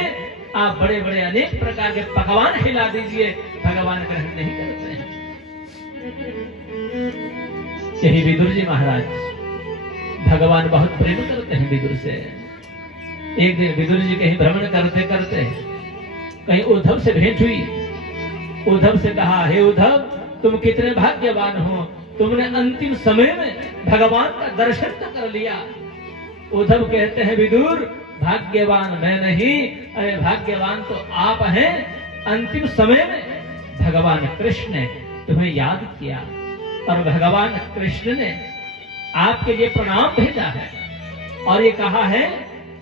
आप बड़े बड़े अनेक प्रकार के पकवान खिला दीजिए, भगवान ग्रहण नहीं करते हैं। यही विदुर जी महाराज, भगवान बहुत प्रेम करते हैं विदुर से। एक दिन विदुर जी कहीं भ्रमण करते करते कहीं उद्धव से भेंट हुई। उद्धव से कहा, हे उद्धव, तुम कितने भाग्यवान हो, तुमने अंतिम समय में भगवान का दर्शन तो कर लिया। उद्धव कहते हैं, विदुर भाग्यवान मैं नहीं, अरे भाग्यवान तो आप हैं। अंतिम समय में भगवान कृष्ण ने तुम्हें याद किया और भगवान कृष्ण ने आपके लिए प्रणाम भेजा है और ये कहा है,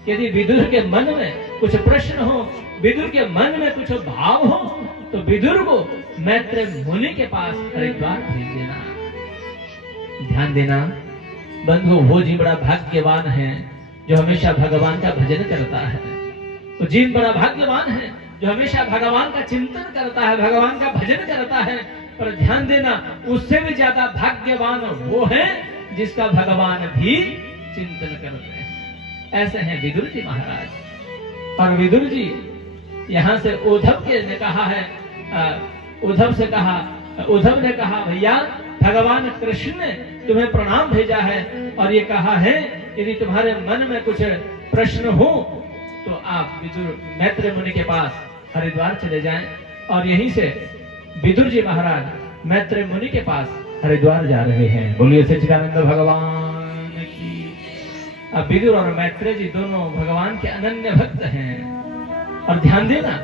यदि विदुर के मन में कुछ प्रश्न हो, विदुर के मन में कुछ भाव हो, तो विदुर को मैत्रेय मुनि के पास हरिद्वार भेज देना। ध्यान देना बंधु, वो जी बड़ा भाग्यवान है जो हमेशा भगवान का भजन करता है। वो जीव बड़ा भाग्यवान है जो हमेशा भगवान का चिंतन करता है, भगवान का भजन करता है। पर ध्यान देना, उससे भी ज्यादा भाग्यवान वो है जिसका भगवान भी चिंतन करते हैं। ऐसे हैं विदुर जी महाराज। और विदुर जी यहाँ से उद्धव ने कहा है, उद्धव ने कहा, भैया भगवान कृष्ण ने तुम्हें प्रणाम भेजा है और ये कहा है, यदि तुम्हारे मन में कुछ प्रश्न हो तो आप विदुर मैत्रेय मुनि के पास हरिद्वार चले जाएं। और यहीं से विदुर जी महाराज मैत्रेय मुनि के पास हरिद्वार जा रहे हैं। बोलिए सच्चिदानंद भगवान की। अब विदुर और मैत्रेय जी दोनों भगवान के अनन्य भक्त हैं। और ध्यान देना,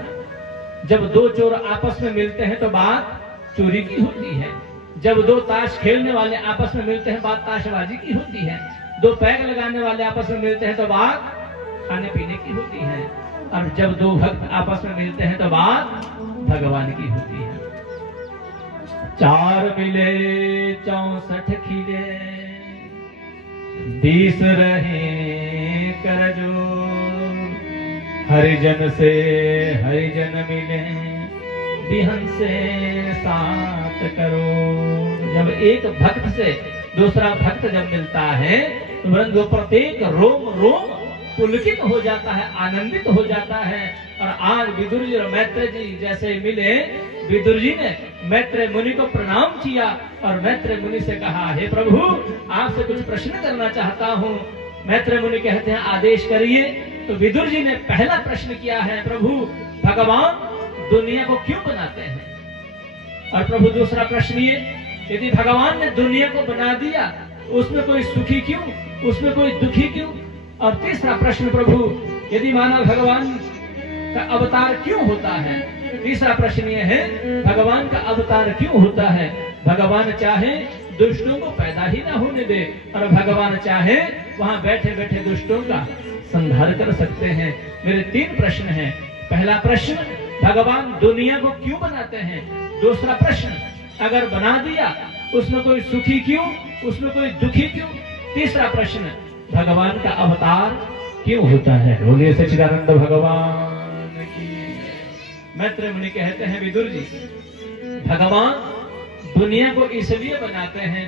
जब दो चोर आपस में मिलते हैं तो बात चोरी की होती है, जब दो ताश खेलने वाले आपस में मिलते हैं बात ताशबाजी की होती है, दो पैग लगाने वाले आपस में मिलते हैं तो बात खाने पीने की होती है, और जब दो भक्त आपस में मिलते हैं तो बात भगवान की होती है। 4 मिले 64 खिले, 20 रहे कर जो, हरिजन से हरिजन मिले, बिहन से 7 करोड़। जब एक भक्त से दूसरा भक्त जब मिलता है तो वो प्रत्येक रोम रोम पुलकित हो जाता है, आनंदित हो जाता है। और आज विदुर जी और मैत्रेय जी जैसे मिले, विदुर जी ने मैत्रेय मुनि को प्रणाम किया और मैत्रेय मुनि से कहा, हे प्रभु आपसे कुछ प्रश्न करना चाहता हूँ। मैत्रेय मुनि कहते हैं, आदेश करिए। तो विदुर जी ने पहला प्रश्न किया है, प्रभु भगवान दुनिया को क्यों बनाते हैं? और प्रभु दूसरा प्रश्न ये, यदि भगवान ने दुनिया को बना दिया उसमें कोई सुखी क्यों, उसमें कोई दुखी क्यों? और तीसरा प्रश्न प्रभु, यदि मानव भगवान का अवतार क्यों होता है? तीसरा प्रश्न यह है, भगवान का अवतार क्यों होता है? भगवान चाहे दुष्टों को पैदा ही ना होने दे, और भगवान चाहे वहां बैठे बैठे दुष्टों का संहार कर सकते हैं। मेरे 3 प्रश्न हैं। पहला प्रश्न, भगवान दुनिया को क्यों बनाते हैं? दूसरा प्रश्न, अगर बना दिया उसमें कोई सुखी क्यों, उसमें कोई दुखी क्यों? तीसरा प्रश्न, भगवान का अवतार क्यों होता है? बोलिए सच्चिदानंद भगवान की। मैत्रेय मुनि कहते हैं, विदुर जी, भगवान दुनिया को इसलिए बनाते हैं,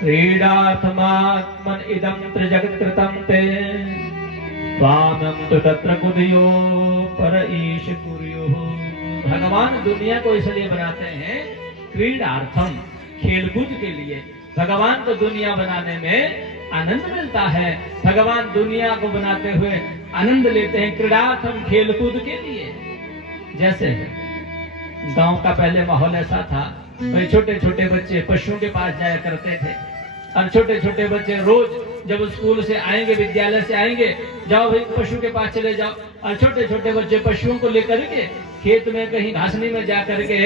क्रीडार्थमात्मन इदं त्रिजगत् कृतं ते स्वामं तु तत्र कुदयो पर ईश कुर्युः। भगवान दुनिया को इसलिए बनाते हैं क्रीडार्थम, खेलकूद के लिए। भगवान को दुनिया बनाने में आनंद मिलता है। भगवान दुनिया को बनाते हुए आनंद लेते हैं क्रीडार्थम, खेलकूद के लिए। जैसे गांव का पहले माहौल ऐसा था, भाई छोटे छोटे बच्चे पशुओं के पास जाया करते थे, और छोटे छोटे बच्चे रोज जब स्कूल से आएंगे, विद्यालय से आएंगे, जाओ भाई पशु के पास चले जाओ। और छोटे छोटे बच्चे पशुओं को लेकर के खेत में कहीं घासनी में जा करके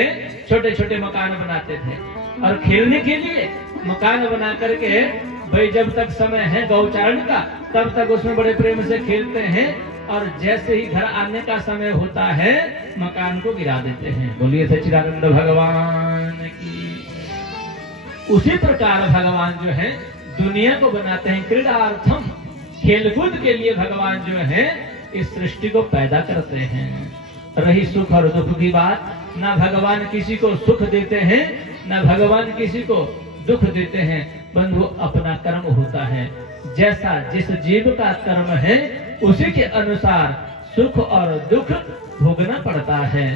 छोटे छोटे मकान बनाते थे, और खेलने के लिए मकान बना करके भाई जब तक समय है गौचारण का तब तक उसमें बड़े प्रेम से खेलते हैं, और जैसे ही घर आने का समय होता है मकान को गिरा देते हैं। बोलिए सच्चिदानंद भगवान की। उसी प्रकार भगवान जो है दुनिया को बनाते हैं क्रीडार्थम, खेलकूद के लिए भगवान जो है इस सृष्टि को पैदा करते हैं। रही सुख और दुख की बात, ना भगवान किसी को सुख देते हैं, ना भगवान किसी को दुख देते हैं। बंधु, अपना कर्म होता है, जैसा जिस जीव का कर्म है उसी के अनुसार सुख और दुख भोगना पड़ता है।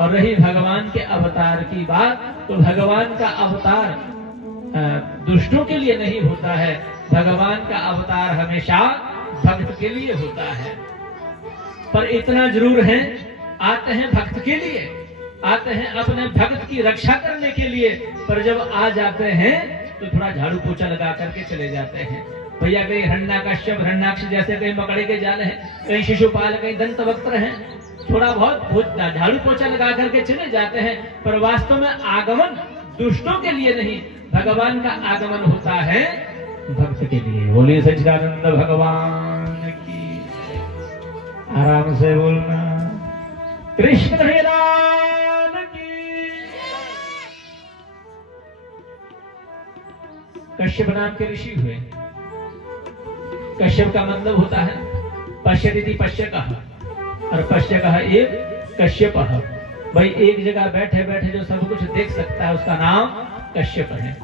और रही भगवान के अवतार की बात, तो भगवान का अवतार दुष्टों के लिए नहीं होता है, भगवान का अवतार हमेशा भक्त के लिए होता है। पर इतना जरूर है, आते हैं भक्त के लिए, आते हैं अपने भक्त की रक्षा करने के लिए, पर जब आ जाते हैं तो थोड़ा झाड़ू पोछा लगा करके चले जाते हैं। भैया कहीं हिरण्याकश्यप, हिरण्याक्ष जैसे कहीं मकड़े के जाल है, कहीं शिशुपाल, कहीं दंतवक्त्र हैं, थोड़ा बहुत झाड़ू पोछा लगा करके चले जाते हैं, पर वास्तव में आगमन दुष्टों के लिए नहीं, भगवान का आगमन होता है भक्त के लिए। बोलिए सच्चिदानंद भगवान की। आराम से बोलना, कृष्ण भगवान की। कश्यप नाम के ऋषि हुए। कश्यप का मतलब होता है पश्यति पश्यकः, और पश्यकः एक कश्यपः। भाई एक जगह बैठे बैठे जो सब कुछ देख सकता है उसका नाम कश्यप है।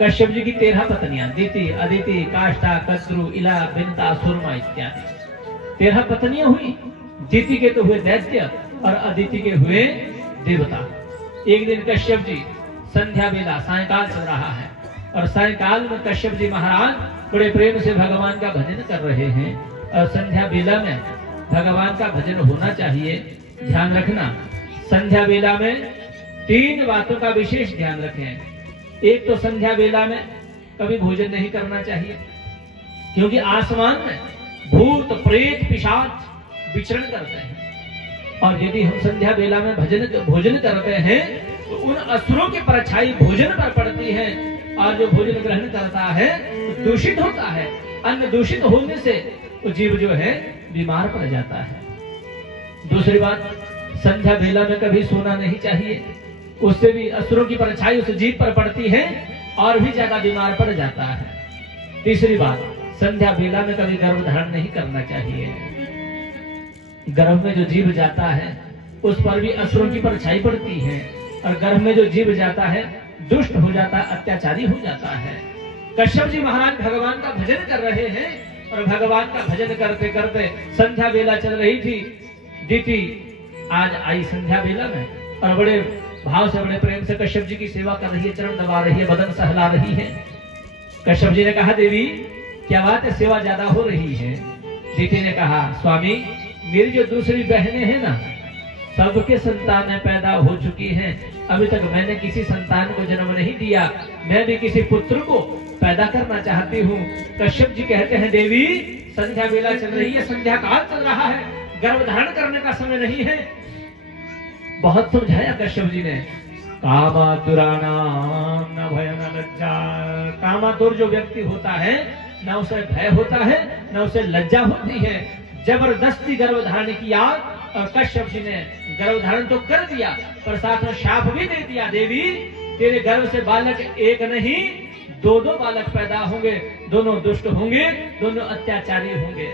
कश्यप जी की 13 पत्नियां, दिति, अदिति, काष्ठा, कद्रु, इला, बिनता, सुरमा इत्यादि 13 पत्नियां हुई। दिति के तो हुए दैत्य और अदिति के हुए देवता। एक दिन कश्यप जी संध्या बेला, सायकाल चल रहा है, और सायकाल में कश्यप जी महाराज बड़े प्रेम से भगवान का भजन कर रहे हैं। और संध्या बेला में भगवान का भजन होना चाहिए। ध्यान रखना, संध्या बेला में 3 बातों का विशेष ध्यान रखें। एक तो संध्या बेला में कभी भोजन नहीं करना चाहिए, क्योंकि आसमान में भूत प्रेत पिशाच विचरण करते हैं, और यदि हम संध्या बेला में भोजन करते हैं तो उन असुरों की परछाई भोजन पर पड़ती है, और जो भोजन ग्रहण करता है तो दूषित होता है। अन्न दूषित होने से वो जीव जो है बीमार पड़ जाता है। दूसरी बात, संध्या बेला में कभी सोना नहीं चाहिए, उससे भी असुरों की परछाई उस जीव पर पड़ती है और भी ज्यादा बीमार पड़ जाता है। तीसरी बात, संध्या बेला में कभी गर्भ धारण नहीं करना चाहिए। गर्भ में जो जीव जाता है उस पर भी असुरों की परछाई पड़ती है, और गर्भ में जो जीव जाता है दुष्ट हो जाता है, अत्याचारी हो जाता है। कश्यप जी महाराज भगवान का भजन कर रहे हैं, और भगवान का भजन करते करते संध्या बेला चल रही थी। दिति आज आई संध्या बेला में, और बड़े भाव से, बड़े प्रेम से कश्यप जी की सेवा कर रही है, चरण दबा रही है, बदन सहला रही है। कश्यप जी ने कहा, देवी क्या बात है, सेवा ज्यादा हो रही है। दिति ने कहा, स्वामी मेरी जो दूसरी बहनें हैं ना, सबके संतानें पैदा हो चुकी हैं, अभी तक मैंने किसी संतान को जन्म नहीं दिया, मैं भी किसी पुत्र को पैदा करना चाहती हूँ। कश्यप जी कहते हैं देवी संध्या वेला चल रही है, संध्या काल चल रहा है, गर्भ धारण करने का समय नहीं है। बहुत समझाया कश्यप जी ने। कामातुराणाम न भय न लज्जा, कामातुर जो व्यक्ति होता है न उसे भय होता है न उसे लज्जा होती है। जबरदस्ती गर्भ धारण किया और कश्यप जी ने गर्भ धारण तो कर दिया पर साथ में शाप भी दे दिया, देवी तेरे गर्भ से बालक एक नहीं दो बालक पैदा होंगे, दोनों दुष्ट होंगे, दोनों अत्याचारी होंगे।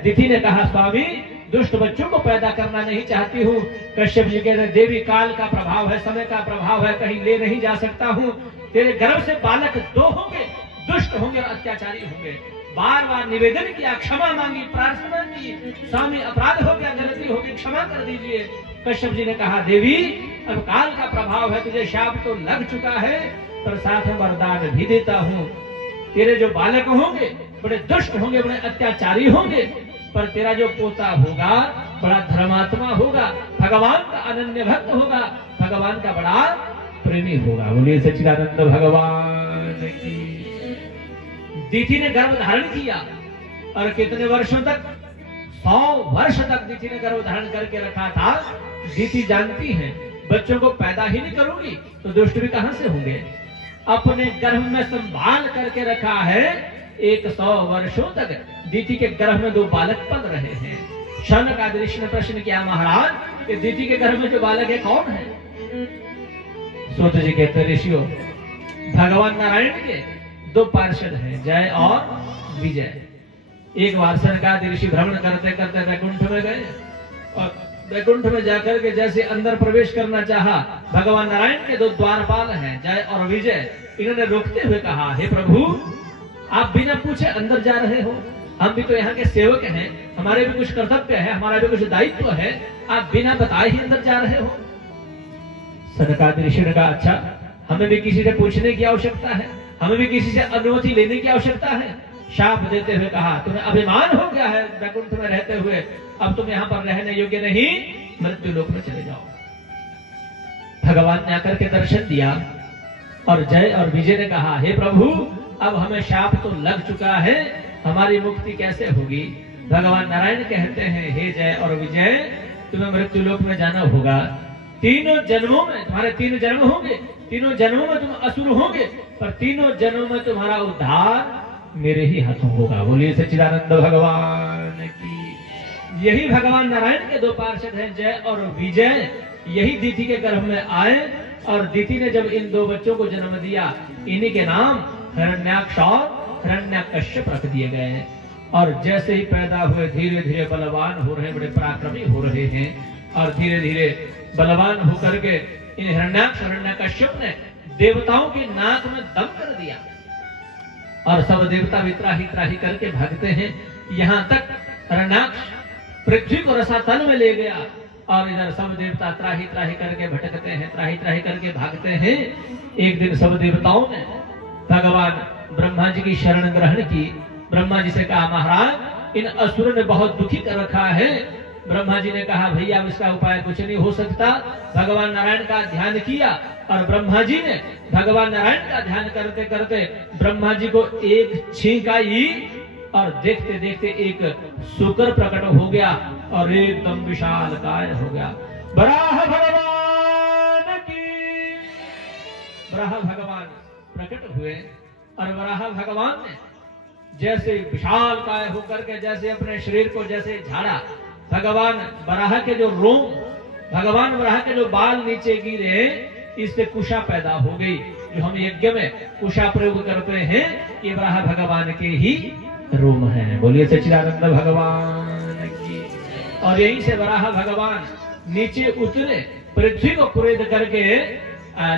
दिति ने कहा स्वामी दुष्ट बच्चों को पैदा करना नहीं चाहती हूँ। कश्यप जी कहते देवी काल का प्रभाव है, समय का प्रभाव है, कहीं ले नहीं जा सकता हूँ। तेरे गर्भ से बालक दो होंगे, दुष्ट होंगे और अत्याचारी होंगे। बार बार निवेदन किया, क्षमा मांगी, प्रार्थना की, स्वामी अपराध हो गया, गलती हो गई, क्षमा कर दीजिए। कश्यप जी ने कहा देवी अब काल का प्रभाव है, तुझे शाप तो लग चुका है पर साथ में वरदान भी देता हूँ। तेरे जो बालक होंगे बड़े दुष्ट होंगे, बड़े अत्याचारी होंगे, पर तेरा जो पोता होगा बड़ा धर्मात्मा होगा, भगवान का अनन्य भक्त होगा, भगवान का बड़ा प्रेमी होगा। बोलिए सच्चिदानंद भगवान की। दिति ने गर्भ धारण किया और कितने वर्षों तक 100 वर्ष तक दिति ने गर्भ धारण करके रखा था। दिति जानती है बच्चों को पैदा ही नहीं करूंगी तो दुष्ट भी कहां से होंगे। अपने गर्भ में संभाल करके रखा है। 100 वर्षों तक दिति के गर्भ में 2 बालक पल रहे हैं। शौनक ऋषि ने प्रश्न किया महाराज कि दिति के गर्भ में जो बालक है कौन है। सूत जी कहते ऋषियों भगवान नारायण के 2 पार्षद हैं, जय और विजय। एक बार सरकार ऋषि भ्रमण करते करते वैकुंठ में गए और वैकुंठ में जाकर के जैसे अंदर प्रवेश करना चाहा, भगवान नारायण के 2 द्वारपाल हैं जय और विजय। इन्होंने रोकते हुए कहा हे प्रभु आप बिना पूछे अंदर जा रहे हो, हम भी तो यहाँ के सेवक हैं, हमारे भी कुछ कर्तव्य है, हमारा भी कुछ दायित्व है, आप बिना बताए ही अंदर जा रहे हो। सनकादि ऋषि ने कहा अच्छा हमें भी किसी से पूछने की आवश्यकता है, हमें भी किसी से अनुमति लेने की आवश्यकता है। शाप देते हुए कहा तुम्हें अभिमान हो गया है वैकुंठ में रहते हुए, अब तुम यहाँ पर रहने योग्य नहीं, मृत्यु लोक में चले जाओ। भगवान ने आकर के दर्शन दिया और जय और विजय ने कहा हे प्रभु अब हमें शाप तो लग चुका है, हमारी मुक्ति कैसे होगी। भगवान नारायण कहते हैं हे जय और विजय तुम्हें मृत्यु लोक में जाना होगा। 3 जन्मों में तुम्हारे 3 जन्म होंगे, 3 जन्मों में तुम असुर होंगे, पर 3 जन्मों में तुम्हारा उद्धार मेरे ही हाथों होगा। बोलिए सच्चिदानंद भगवान की। यही भगवान नारायण के 2 पार्षद हैं जय और विजय, यही दिति के गर्भ में आए और दिति ने जब इन 2 बच्चों को जन्म दिया इन्हीं के नाम हिरण्याक्ष और हिरण्यकश्यप रख दिए गए। और जैसे ही पैदा हुए धीरे धीरे बलवान हो रहे, बड़े पराक्रमी हो रहे हैं और धीरे धीरे बलवान होकर के इन हिरण्याक्ष हिरण्यकश्यप ने देवताओं की नाक में दम कर दिया और सब देवता भी त्राही करके भागते हैं। यहाँ तक हिरण्याक्ष पृथ्वी को रसातल में ले गया और इधर सब देवता त्राही करके भटकते हैं, त्राही करके भागते हैं। एक दिन सब देवताओं ने भगवान ब्रह्मा जी की शरण ग्रहण की। ब्रह्मा जी से कहा महाराज इन असुरों ने बहुत दुखी कर रखा है। ब्रह्मा जी ने कहा भैया इसका उपाय कुछ नहीं हो सकता। भगवान नारायण का ध्यान किया और ब्रह्मा जी ने भगवान नारायण का ध्यान करते करते ब्रह्मा जी को एक छींक आई और देखते देखते एक शुक्र प्रकट हो गया और एकदम विशाल काय हो गया। वराह भगवान की। वराह भगवान प्रकट हुए और वराह भगवान ने जैसे विशाल काय होकर के जैसे अपने शरीर को जैसे झाड़ा, भगवान वराह के जो रोम, भगवान वराह के जो बाल नीचे गिरे इससे कुशा पैदा हो गई। जो हम यज्ञ में कुशा प्रयोग करते हैं ये वराह भगवान के ही रोम है। बोलिए सच्चिदानंद भगवान की। और यहीं से वराह भगवान नीचे उतरे, पृथ्वी को कुरेद करके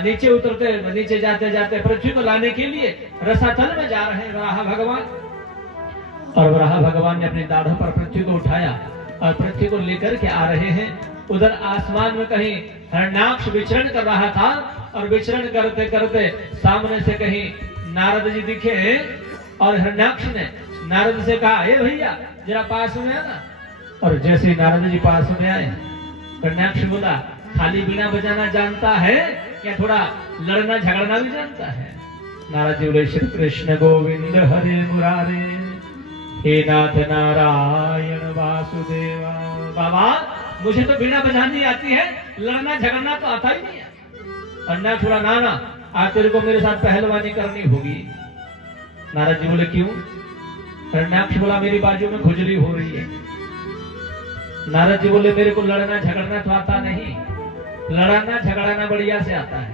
नीचे उतरते, नीचे जाते जाते पृथ्वी को लाने के लिए रसातल में जा रहे हैं वराह भगवान। और वराह भगवान ने अपनी दाढ़ों पर पृथ्वी को उठाया और पृथ्वी को लेकर के आ रहे हैं। उधर आसमान में कहीं हिरण्याक्ष विचरण कर रहा था और विचरण करते करते सामने से कहीं नारद जी दिखे और हिरण्याक्ष ने नारद से कहा हे भैया जरा पास में आना। और जैसे नारद जी पास में आए हिरण्याक्ष बोला खाली बीना बजाना जानता है या थोड़ा लड़ना झगड़ना भी जानता है? नारद जी बोले श्री कृष्ण गोविंद हरे मुरारे हे नाथ नारायण वासुदेवा। बाबा मुझे तो बीना बजानी आती है, लड़ना झगड़ना तो आता ही नहीं है। हिरण्याक्ष बोला ना ना आज तेरे को मेरे साथ पहलवानी करनी होगी। नारद जी बोले क्यों? हिरण्याक्ष बोला मेरी बाजू में खुजली हो रही है। नारद जी बोले मेरे को लड़ना झगड़ना तो आता नहीं, लड़ाना झगड़ाना बढ़िया से आता है।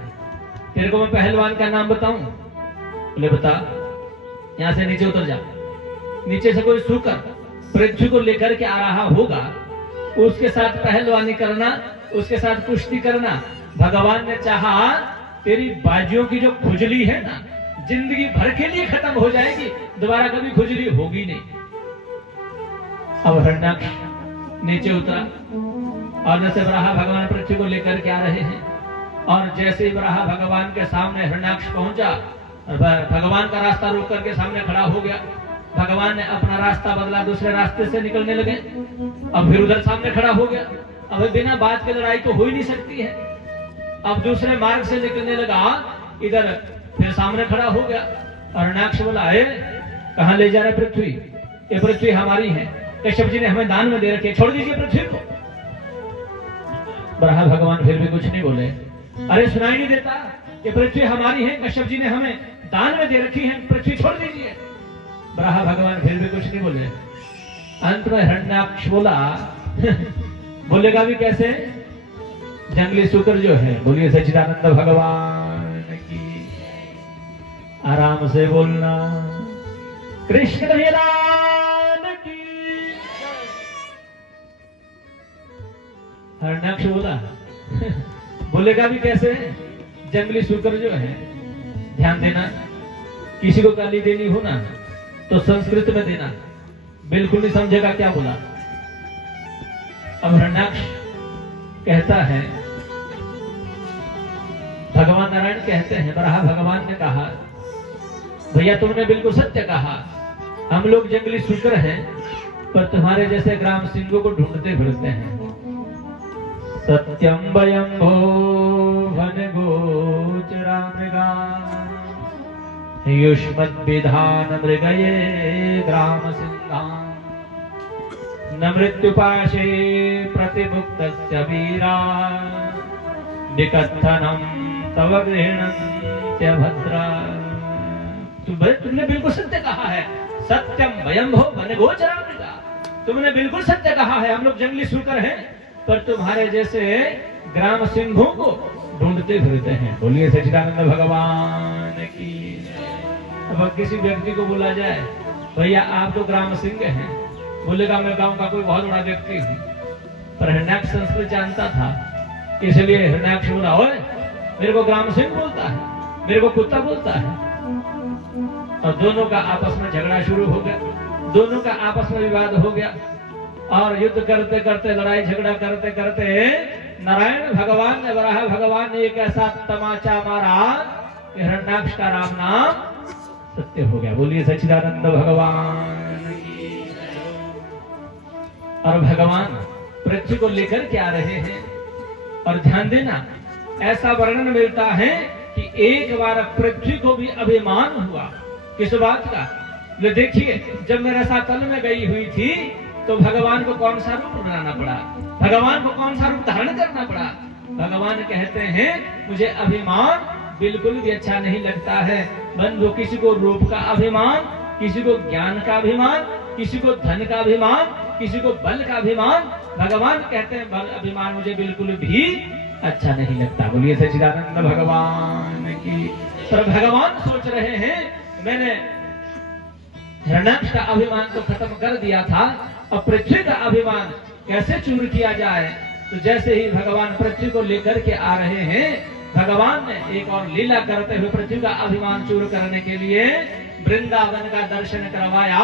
तेरे को मैं पहलवान का नाम बताऊं? बोले बता। यहां से नीचे उतर जा। नीचे से कोई सूकर पृथ्वी को लेकर के आ रहा होगा, उसके साथ पहलवानी करना, उसके साथ कुश्ती करना। भगवान ने चाहा तेरी बाजुओं की जो खुजली है ना, जिंदगी भर के लिए खत्म हो जाएगी, दोबारा कभी खुजली होगी नहीं। अब हिरण्याक्ष नीचे उतरा और जैसे वराह भगवान पृथ्वी को लेकर के आ रहे हैं, और जैसे ही वराह भगवान के सामने हिरण्याक्ष पहुंचा, भगवान का रास्ता रोक करके सामने खड़ा हो गया। भगवान ने अपना रास्ता बदला, दूसरे रास्ते से निकलने लगे। अब फिर उधर सामने खड़ा हो गया। अब बिना बात के लड़ाई तो हो ही नहीं सकती है। अब दूसरे मार्ग से निकलने लगा, इधर फिर सामने खड़ा हो गया। और हिरण्याक्ष बोला है कहां ले जा रहे पृथ्वी? ये पृथ्वी हमारी है, कश्यप जी ने हमें दान में दे रखी है, छोड़ दीजिए पृथ्वी को। बराह भगवान फिर भी कुछ नहीं बोले। अरे सुनाई नहीं देता? ये पृथ्वी हमारी है, कश्यप जी ने हमें दान में दे रखी है, पृथ्वी छोड़ दीजिए। बराह भगवान फिर भी कुछ नहीं बोले। अंत में हिरण्याक्ष बोला बोलेगा भी कैसे? जंगली शुकर जो है, बोलिए सच्चिदानंद भगवान की। आराम से बोलना कृष्ण भगवान की। हिरण्याक्ष बोला बोलेगा भी कैसे? जंगली शुकर जो है, ध्यान देना, किसी को गाली देनी हो ना तो संस्कृत में देना, बिल्कुल नहीं समझेगा क्या बोला। अब हिरण्याक्ष कहता है, भगवान नारायण कहते हैं, बराह भगवान ने कहा भैया तुमने बिल्कुल सत्य कहा, हम लोग जंगली शुकर हैं, पर तुम्हारे जैसे ग्राम सिंहों को ढूंढते फिरते हैं। सत्यम वयम भो वन गोचरा मृगा युष्मद् विधान मृगये ग्राम सिंहा न मृत्युपाशे प्रतिमुक्तस्य वीरा विकथनम तव गृह्णन्त्य भद्रा। तुमने बिल्कुल सत्य कहा है, सत्यम वयम भो वन गोचरा मृगा। तुमने बिल्कुल सत्य कहा है, हम लोग जंगली शुकर हैं, पर तुम्हारे जैसे ग्राम सिंहों को ढूंढते फिरते हैं। बोलिए सच्चिदानंद भगवान की। अब किसी व्यक्ति को बोला जाए भैया आप तो ग्राम सिंह हैं, बोलेगा मैं गांव का कोई बहुत बड़ा व्यक्ति हूँ। पर हिरण्याक्ष संस्कृत जानता था, इसलिए हिरण्याक्ष बोला ओए मेरे को ग्राम सिंह बोलता है, मेरे को कुत्ता बोलता है। और दोनों का आपस में झगड़ा शुरू हो गया, दोनों का आपस में विवाद हो गया। और युद्ध करते करते, लड़ाई झगड़ा करते करते नारायण भगवान ने, वराह भगवान ने एक ऐसा तमाचा मारा कि हिरण्याक्ष का राम नाम सत्य हो गया। बोलिए सच्चिदानंद भगवान की। और भगवान पृथ्वी को लेकर के आ रहे हैं। और ध्यान देना, ऐसा वर्णन मिलता है कि एक बार पृथ्वी को भी अभिमान हुआ। किस बात का? वे देखिए, जब मैं रसातल में गई हुई थी तो भगवान को कौन सा रूप बनाना पड़ा, भगवान को कौन सा रूप धारण करना पड़ा। भगवान कहते हैं मुझे अभिमान बिल्कुल भी अच्छा नहीं लगता है। बंधु, किसी को रूप का अभिमान, किसी को ज्ञान का अभिमान, किसी को धन का अभिमान, किसी को बल का अभिमान। भगवान कहते हैं बल अभिमान मुझे बिल्कुल भी अच्छा नहीं लगता। बोलिए सच्चिदानंद भगवान की। पर भगवान सोच रहे हैं मैंने हिरण्याक्ष का अभिमान तो खत्म कर दिया था, अब पृथ्वी का अभिमान कैसे चूर किया जाए। तो जैसे ही भगवान पृथ्वी को लेकर के आ रहे हैं, भगवान ने एक और लीला करते हुए पृथ्वी का अभिमान चूर करने के लिए वृंदावन का दर्शन करवाया।